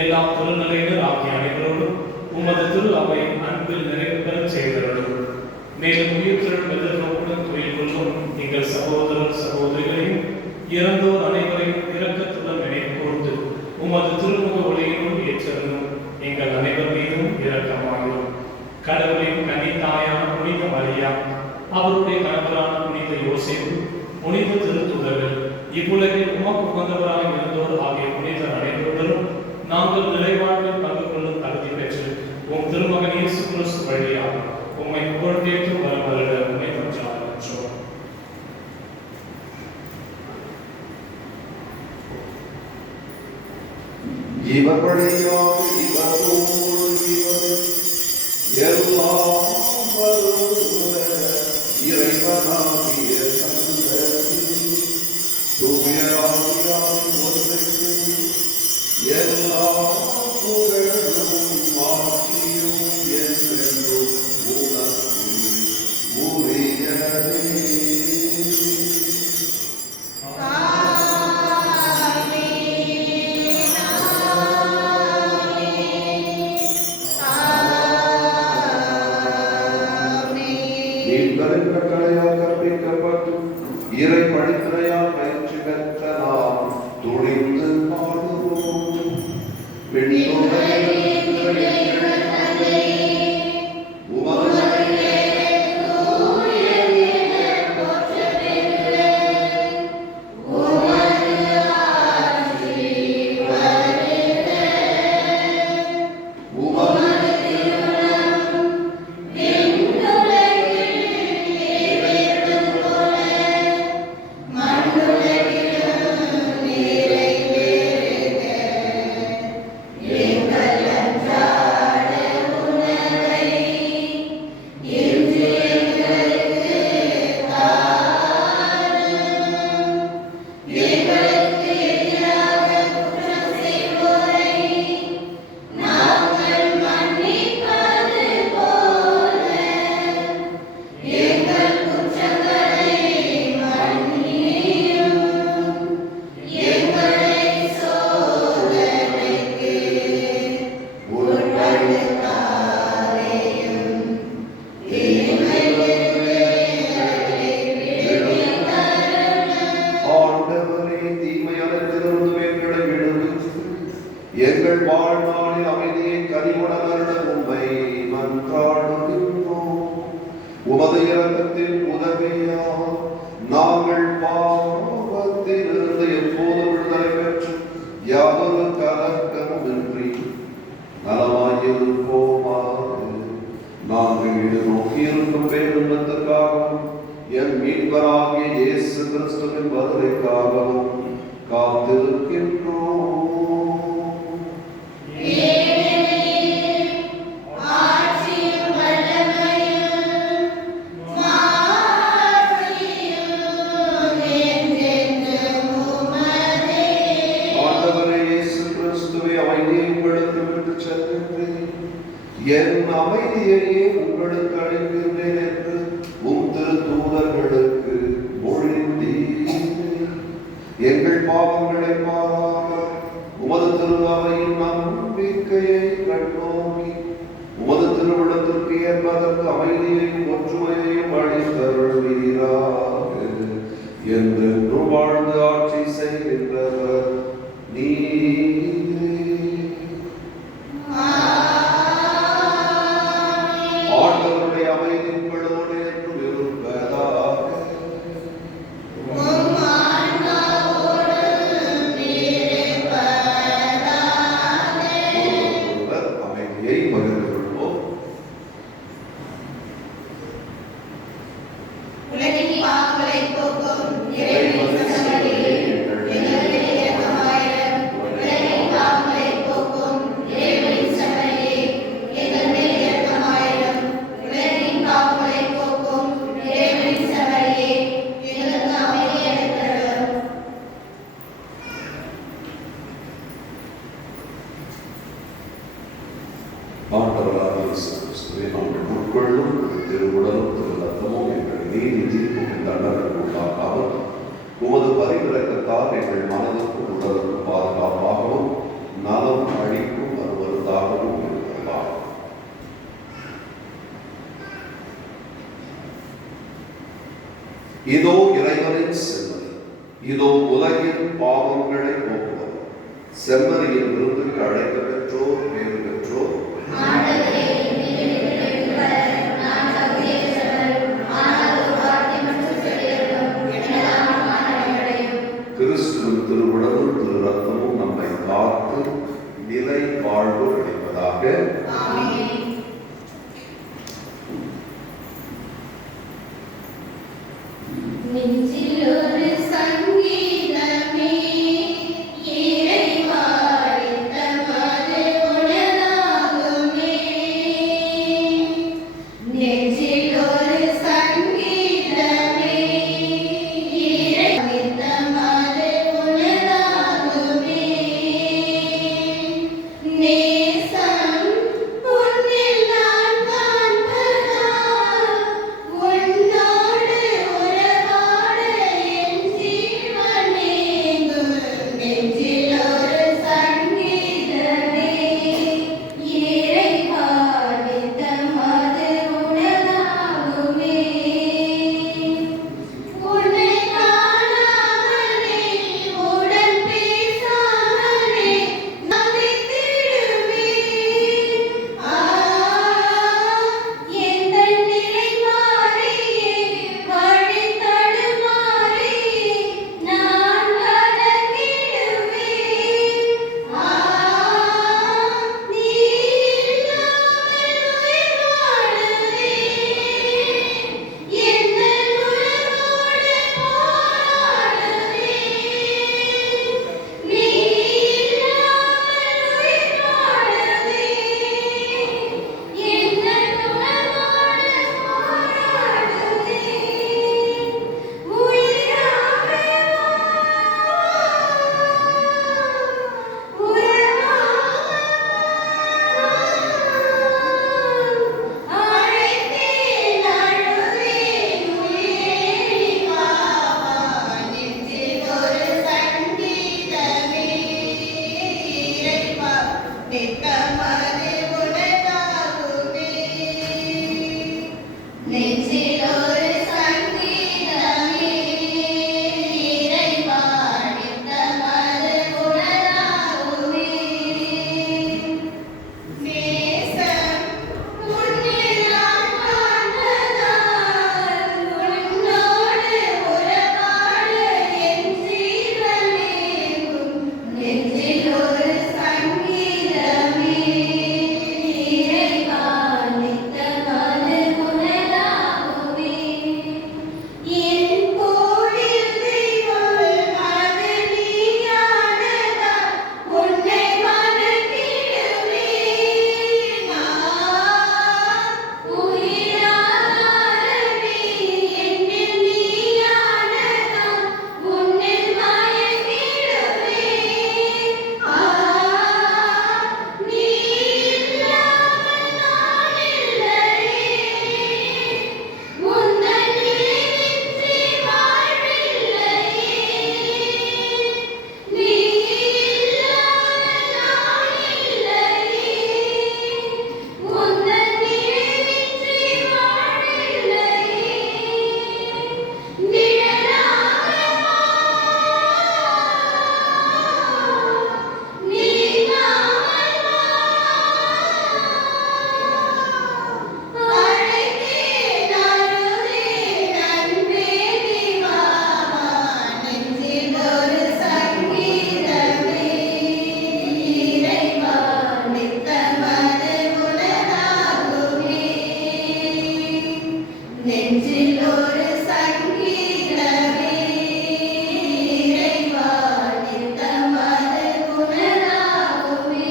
எல்லா திருநிலையினர் ஆகிய அனைவரோடும் உமது திரு அவை அன்பில் நிறைவு பெறச் செய்தருளும். மேலும் உயிர்த்தெழும் எதிர்நோக்குடன் துயில் கொள்ளும் எங்கள் சகோதரர் சகோதரிகளையும் இறந்தோர் அனைவரையும் இரக்கத்துடன் நினைவு கூர்ந்து உமது திருமுக ஒளியினும் ஏற்றருளும். எங்கள் அனைவர் மீதும் இரக்கமாயிரும். கடவுளின் கன்னித்தாயான புனித மரியா, அவருடைய கணவரான புனித யோசேப்பு, புனித திருத்துதர்கள், இவ்வுலகில் உமக்கு உகந்தவராக இருந்தோர் ஆகிய புனிதர் அனைவருடனும் நாங்கள் நிறைவாழ்வில் பங்கு கொள்ளும் தகுதி பெற்று உம் திருமகன் இயேசு கிறிஸ்து வழியாக உம்மை புகழ்ந்தேற்று வரும் வருட உண்மை பற்றாற்றோம். இவர் வழியாக இவரோடு இவர் எல்லாம் வல்ல இறைவனாகிய தந்தை தூய ஆவியாரின் ஒன்றுக்கு எல்லா புகழும் ஆட்சியும் என்றென்றும் உமக்கு உரியதே. கட்டளையால் கற்பிக்கப்பட்டு இறை படித்துறையால் பயிற்சி பெற்ற நாம் துணிந்து பாடுவோம். எங்கள் வாழ்நாளில் அமைதியை கனிவுடன் உம்மை மன்றாடுகின்றோம். உமது இரக்கத்தின் உதவியால் நாங்கள் பாவத்திலிருந்து எப்போதும் விடுதலை பெற்று யாதொரு கலக்கமுமின்றி நலமாயிருப்போமாக. நாங்கள் நோக்கியிருக்கும் பேருந்தத்திற்காகவும் என் மீட்பராகிய இயேசு கிறிஸ்துவின் வருகைக்காகவும் காத்திருக்கின்றோம். என் அமைதியையே உங்களுக்கு அளிக்கின்றேன் என்று உம் திருத்தூதர்களுக்கு மொழிந்தீர். எங்கள் பாவங்களை மாறாக உமது திரு அவையின் நம்பிக்கையை கண்ணோக்கி உமது திருவிழத்திற்கு ஏற்பதற்கு அமைதியையும் ஒற்றுமையையும் அளித்தருள்வீராக என்று வாழ்ந்து ஆட்சி செய்கின்றவர் நீரே. ஆண்டவராகிய இயேசு கிறிஸ்து கிறிஸ்துவே நாங்கள் உட்கொள்ளும் திருவுடலும் திரு ரத்தமும் எங்கள் நீதி தீர்ப்பும் தண்டனைக்கு உண்டாக்காமல் உமது பரிவிறக்கத்தால் எங்கள் மனதுக்கும் உடலுக்கும் பாதுகாப்பாகவும் நலம் அழிக்கும் வருவதாகவும் இருக்கலாம். இதோ இறைவனின் செம்மறி, இதோ உலகின் பாவங்களை போக்குவது. செம்மறியின் விருந்துக்கு அழைக்க பெற்றோர் பேறு பெற்றோர். கிறிஸ்துவின் திருவுடலும் திரு ரத்தமும் நம்மை காத்து நிலை வாழ்வு அளிப்பதாக. நெஞ்சிலொரு சங்கீதமே இறைவா தமது உணராகுமே. நெஞ்சிலொரு சங்கீதமே இறைவா தமது உணராகுமே. நேசம் உன்னில் நான் காண்பதால் உன்னோடு உறவாட என் ஜீவனேங்கும். நெஞ்சிலொரு சங்கீதமே இறைவா தமது உணராகுமே. உன்னை காணாமலே உடன் பேசாமலே நவித்திடுவேன். எந்தன் நிலை மாறியே வழி தடுமாறியே நான் கலங்கிடுவேன். நீ இல்லாமல் உயிர் வாழுவேன். எந்தன் உணர்வோடு போராடுவேன். நீ இல்லாமல் உயிர் வாழுவேன். எந்தன் உணர்வோடு போராடுவேன். உயிராகவே அழைத்தேன் அழுதேன் உயிரே வா வா. நெஞ்சிலொரு சங்கீதமே இறைவா தமது உணராகுமே. நெஞ்சிலொரு சங்கீதமே இறைவா தமது உணராகுமே. நேசம் உன்னில் நான் காண்பதால் உன்னோடு உறவாட என் ஜீவனேங்கும். நெஞ்சிலொரு சங்கீதமே இறைவா தமது உணராகுமே. என் கோவில் தெய்வம் அது நீயானதால் உன்னை வணங்கிடுவேன். உயிரானே என்னில் நீயானதால் உன்னில் மயங்கிடுவேன். நீ இல்லாமல் நான் இல்லையே. உந்தன் நினைவின்றி வாழ்வில்லையே. நீ இல்லாமல் நான் இல்லையே. உந்தன் நினைவின்றி வாழ்வில்லையே. நிழலாக நீங்காமல் அழைத்தேன் அழுதேன் அன்பே வா வா. நெஞ்சிலொரு சங்கீதமே இறைவா தமது உணராகுமே. நெஞ்சிலொரு சங்கீதமே இறைவா தமது உணராகுமே.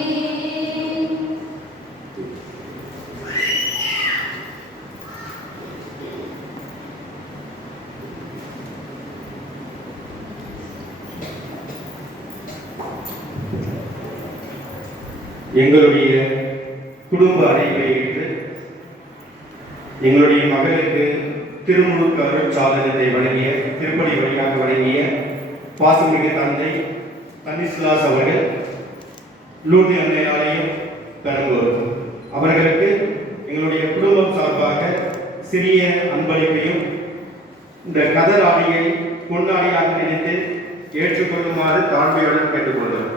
எங்களுடைய குடும்ப அழைப்பை ஏற்று எங்களுடைய மகளுக்கு திருமுழுக்கு அருட்சாதனத்தை வழங்கிய திருப்பலி வழியாக வழங்கிய பாசமிகு தந்தை தனிஸ்லாஸ் அவர்கள் லூர்து அன்னை ஆலயம் பெரம்பலூர் அவர்களுக்கு எங்களுடைய குடும்பம் சார்பாக சிறிய அன்பளிப்பையும் இந்த கதர் ஆடியை பொன்னாடியாக நினைத்து ஏற்றுக்கொள்ளுமாறு தாழ்மையுடன் கேட்டுக்கொள்கிறோம்.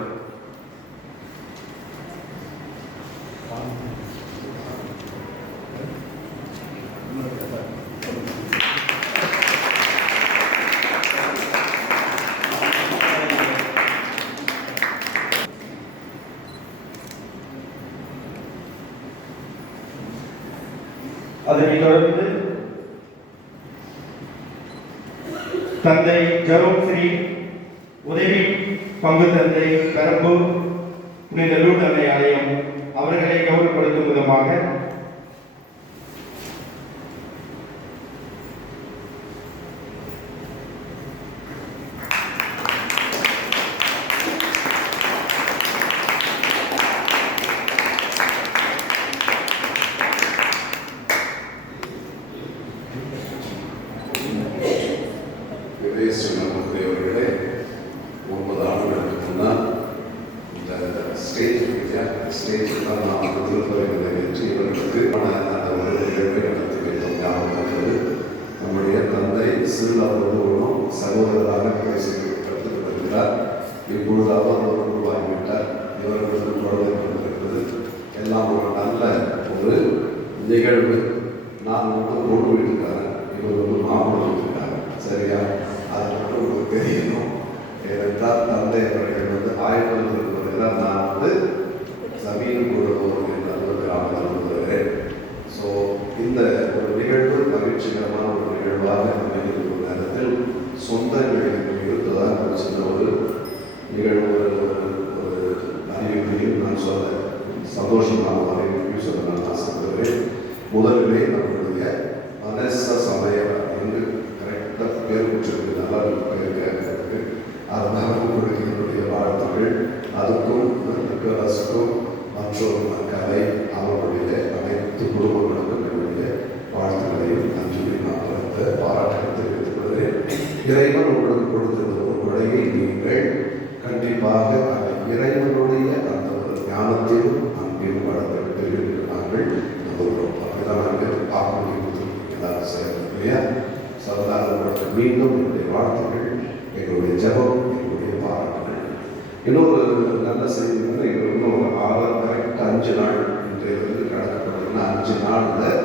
அதனைத் தொடர்ந்து தந்தை ஜெரோம் ஸ்ரீ உதவி பங்கு தந்தை பெரம்பூர் புனித லூர்து அன்னை ஆலயம் அவர்களை கௌரவப்படுத்தும் விதமாக அவர்களே 9 ஆண்டுகளுக்கு முன்னால் இந்த ஸ்டேஜில் தான் நான் திருப்பதிகளை வச்சு இவர்களுக்கு அந்த ஒரு நிகழ்வை நடத்தி வைத்தோம். ஞாபகம் நம்முடைய தந்தை சிறுலாவோடும் சகோதரராக பேசி கற்றுக் வருகிறார். இப்பொழுது அவர் ஒரு உருவாகிவிட்டார். இவர்களுக்கு குழந்தை கொண்டிருக்கிறது. எல்லாம் ஒரு நல்ல ஒரு நிகழ்வு. நான் பொண்ணு வீட்டுக்காரன், இவர் ஒரு மாமூல் வீட்டுக்காரன். சரியா? அது மட்டும் உங்களுக்கு தெரியணும். ஏனென்றால் தந்தை அவர்கள் ஆய்வுகள் வருவதெல்லாம் நான் சமீன் கூடுவோம் என்ற ஒரு கிராமத்தில் வருகிறேன். ஸோ இந்த ஒரு நிகழ்வு மகிழ்ச்சிகரமான ஒரு நிகழ்வாக அமைந்திருக்கும் நேரத்தில் சொந்தங்களுக்கு இருப்பதாக ஒரு சின்ன ஒரு நிகழ்வு ஒரு அறிவிப்பையும் நான் சொல்ல சந்தோஷமான அறிவிப்பையும் சொல்ல நான் ஆசைப்படுகிறேன். முதலிலே நம்மளுடைய மனச சமயம் என்று கரெக்டாக பேர் பெற்றிருக்கு. நல்லா பேர் கேட்கறதுக்கு அதனால உங்களுக்கு என்னுடைய வாழ்த்துக்கள். அதுக்கும் நிக்கோலஸுக்கும் மற்றும் கலை அவர்களுடைய அனைத்து குடும்பங்களுக்கும் என்னுடைய வாழ்த்துக்களையும் நன்றியையும் நான் பாராட்டுகளை தெரிவித்துக் கொள்கிறேன். இறைவன் உங்களுக்கு கொடுத்திருந்த ஒரு கொடையை நீங்கள் கண்டிப்பாக அந்த இறைவனுடைய அந்த ஒரு ஞானத்திலும் அன்பிலும் வளர்த்து பெற்றிருக்கிறார்கள். நம்புகிறோம். அப்படிதான் நாங்கள் ஆத்மீக எல்லாரும் சேர்ந்து இல்லையா? சரதாரர்களுக்கு மீண்டும் என்னுடைய வாழ்த்துக்கள், எங்களுடைய ஜபம், எங்களுடைய பாராட்டுகள். இன்னொரு நல்ல செய்தி வந்து இன்னும் 5 நாள் இன்றையிலிருந்து கணக்கப்படுதுன்னா 5 நாளில்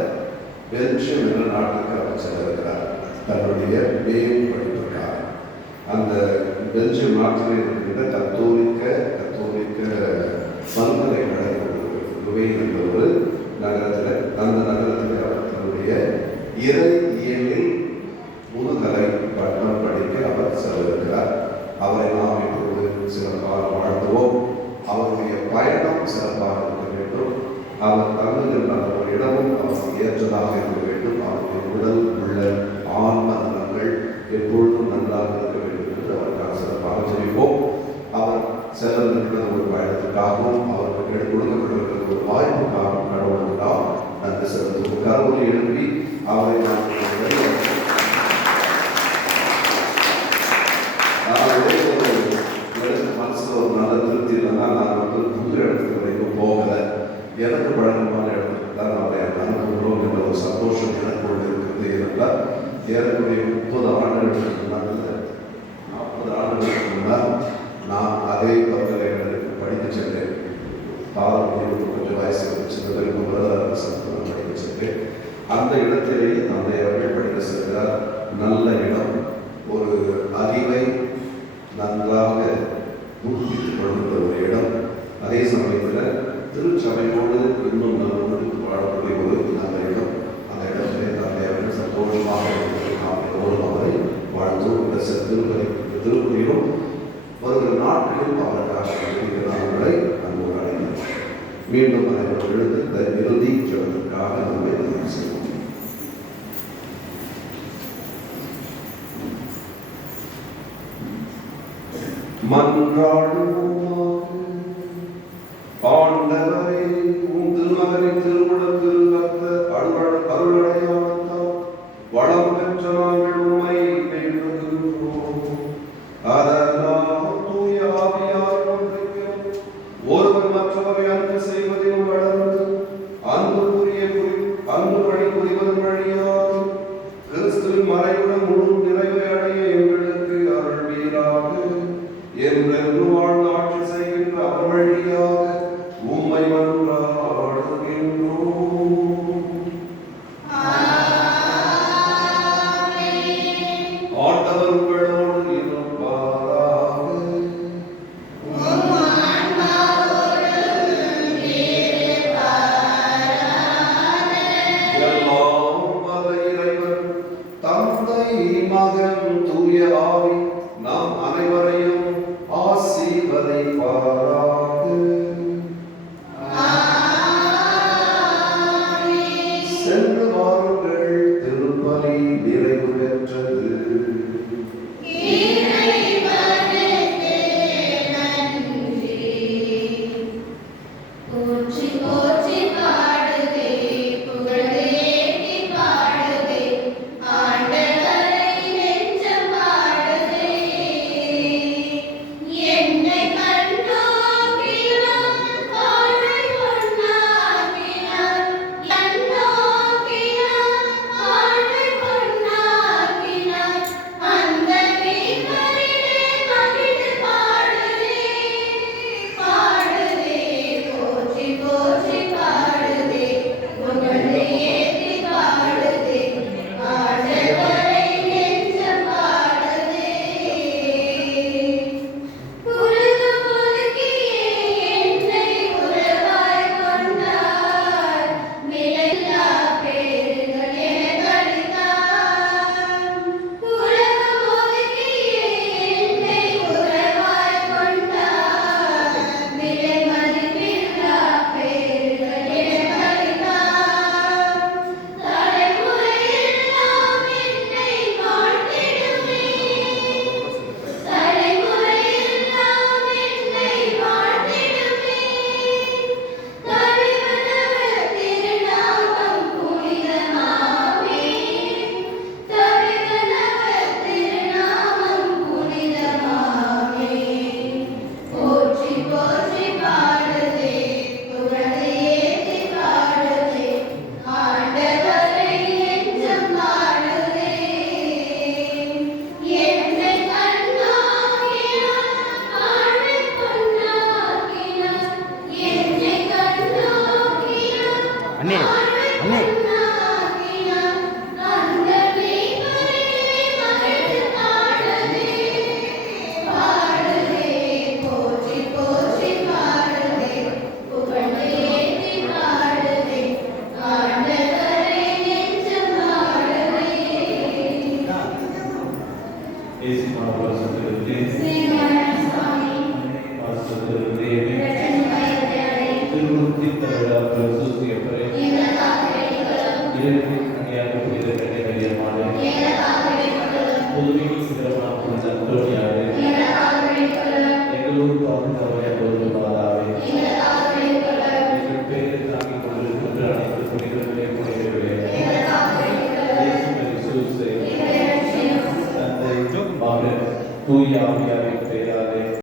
பெல்ஜியம் என்ற நாட்டுக்கு அவர் செல்ல இருக்கிறார் தன்னுடைய மேல் படிப்புக்காக. அந்த பெல்ஜியம் நாட்டில் இருக்கின்ற கத்தோலிக்க பல்கலைக்கழகம் லுவைன் என்ற ஒரு நகரத்தில், அந்த நகரத்தில் அவர் தன்னுடைய இறையியலில் முதுகலை பட்டம் படிக்க அவர் செல்லிருக்கிறார். அவரை நாம் இப்பொழுது சிறப்பாக வாழ்த்துவோம். அவருடைய பயணம் சிறப்பாக இருக்க வேண்டும். அவர் தங்குகின்ற ஒரு இடமும் அவருக்கு ஏற்றதாக இருக்க வேண்டும். அவருடைய உடல் உள்ள ஆன்ம நலங்கள் எப்பொழுதும் நன்றாக இருக்க வேண்டும் என்று அவருக்காக சிறப்பாக ஜெபிப்போம். அவர் செல்ல இருக்கிற ஒரு பயணத்துக்காகவும் அவருக்கு கொடுக்கப்பட்டிருக்கிற ஒரு வாய்ப்புக்காகவும் கடவுளுக்காக நன்றி செலுத்துவோம். கருவறை எழுப்பி அவரை நான் மனசில் ஒரு நல்ல திருப்தி இல்லைன்னா நான் புது இடத்துக்கு வரைக்கும் போகலை. எனக்கு பழக்கமான இடத்துக்கு தான் அவரை அனுப்புகிறோம் என்ற ஒரு சந்தோஷம் எனக்குள்ள இருக்கிறது. ஏனென்றால் ஏறக்குறைய 30 ஆண்டுகளுக்கு முன்னால் 40 ஆண்டுகளுக்கு முன்னால் நான் அதே பல்கலைக்கழகத்துக்கு படிக்க சென்றேன். பாரம்பரிய கொஞ்சம் வயசு சின்னதற்கு முதலாளர் படிக்க சென்றேன். அந்த இடத்திலேயே தந்தை அவர்கள் படிக்க சென்றார். நல்ல இடம், ஒரு அறிவை நன்றாக ஊக்குவித்துக் கொள்கின்ற ஒரு இடம். அதே சமயத்தில் திருச்சபையோடு இன்னும் நல்ல வாழக்கூடிய ஒரு நல்ல இடம். அந்த இடத்திலே தந்தை அவர்கள் சந்தோஷமாக நாம் எல்லோரும் அவரை வாழ்ந்தோம். இந்த திருப்பதியிலும் வருகிற நாட்களில் அவருக்காக அவர்களை அன்போடு அடைந்தார். மீண்டும் அனைவரும் எழுந்து இந்த இறுதி ஜபத்திற்காக நம்மை நன்றி செய்வோம். மன்றாடுவோமாக. ஆண்டவரே, உம் திருமகனின் திருமணத்தில் அருளடையாள மற்றவரை அன்பு செய்வதில் வளர்ந்து அன்பு பணி புரிவதன் வழியாக கிறிஸ்துவின் மறைவுடன் முழு நிறைவை அடைய எங்களுக்கு அருள்வீராக. என்றென்று வாழ்ந்து ஆட்சி செய்கின்ற அவர் வழியாக உம்மை மன்றாடுகின்றோம். ஆண்டவர் உங்களோடு இருப்பாராக. எல்லாம் வல்ல இறைவன் தந்தை மகன் தூய ஆவி நாம் அனைவரையும் ஆசீர்வதிப்பாராக. சென்று வாருங்கள், திருப்பலி நிறைவு பெற்றது. போற்றி போற்றி பாடுதே புகழேத்தி பாடுதே ஆண்டவரை நெஞ்சம் பாடுதே. என்னை கண்ணோக்கினார் ஆணை பொன்னாக்கினார், கண்ணோக்கினார் ஆணை பொன்னாக்கினார். அந்த மீன்பரிலே மகிழ்ந்து பாடுதே பாடுதே போற்றி போற்றி பாடுதே புகழை ஏத்தி பாடுதே ஆண்டவரை நெஞ்சம் பாடுதே. உலகம் ஒதுக்கியே என்னை உறவாய் கொண்டார், விலையில்லா பேறுகள் எனக்களித்தார். உலகம் ஒதுக்கியே என்னை உறவாய் கொண்டார், விலை மதிப்பில்லா பேறுகள் எனக்களித்தார். தலைமுறையெல்லாம் என்னை வாழ்த்திடுமே, தலைமுறையெல்லாம் என்னை வாழ்த்திடுமே. தலைவனவர் திருநாமம் புனிதமாமே, தலைவனவர் திருநாமம் புனிதமாமே. போற்றி போற்றி பாடுதே புகழை ஏத்தி பாடுதே ஆண்டவரை நெஞ்சம் பாடுதே. என்னை கண்ணோக்கினார் ஆணை பொன்னாக்கினார், என்னை கண்ணோக்கினார் அண்ணே, ஆணை அண்ணே. பொன்னாக்கினார். அந்த மீன்பரிலே மகிழ்ந்து பாடுதே பாடுதே போற்றி போற்றி பாடுதே புகழை ஏத்தி பாடுதே ஆண்டவரை நெஞ்சம் பாடுதே. ஸ்ரீமணசாமி தூய ஆவியாரை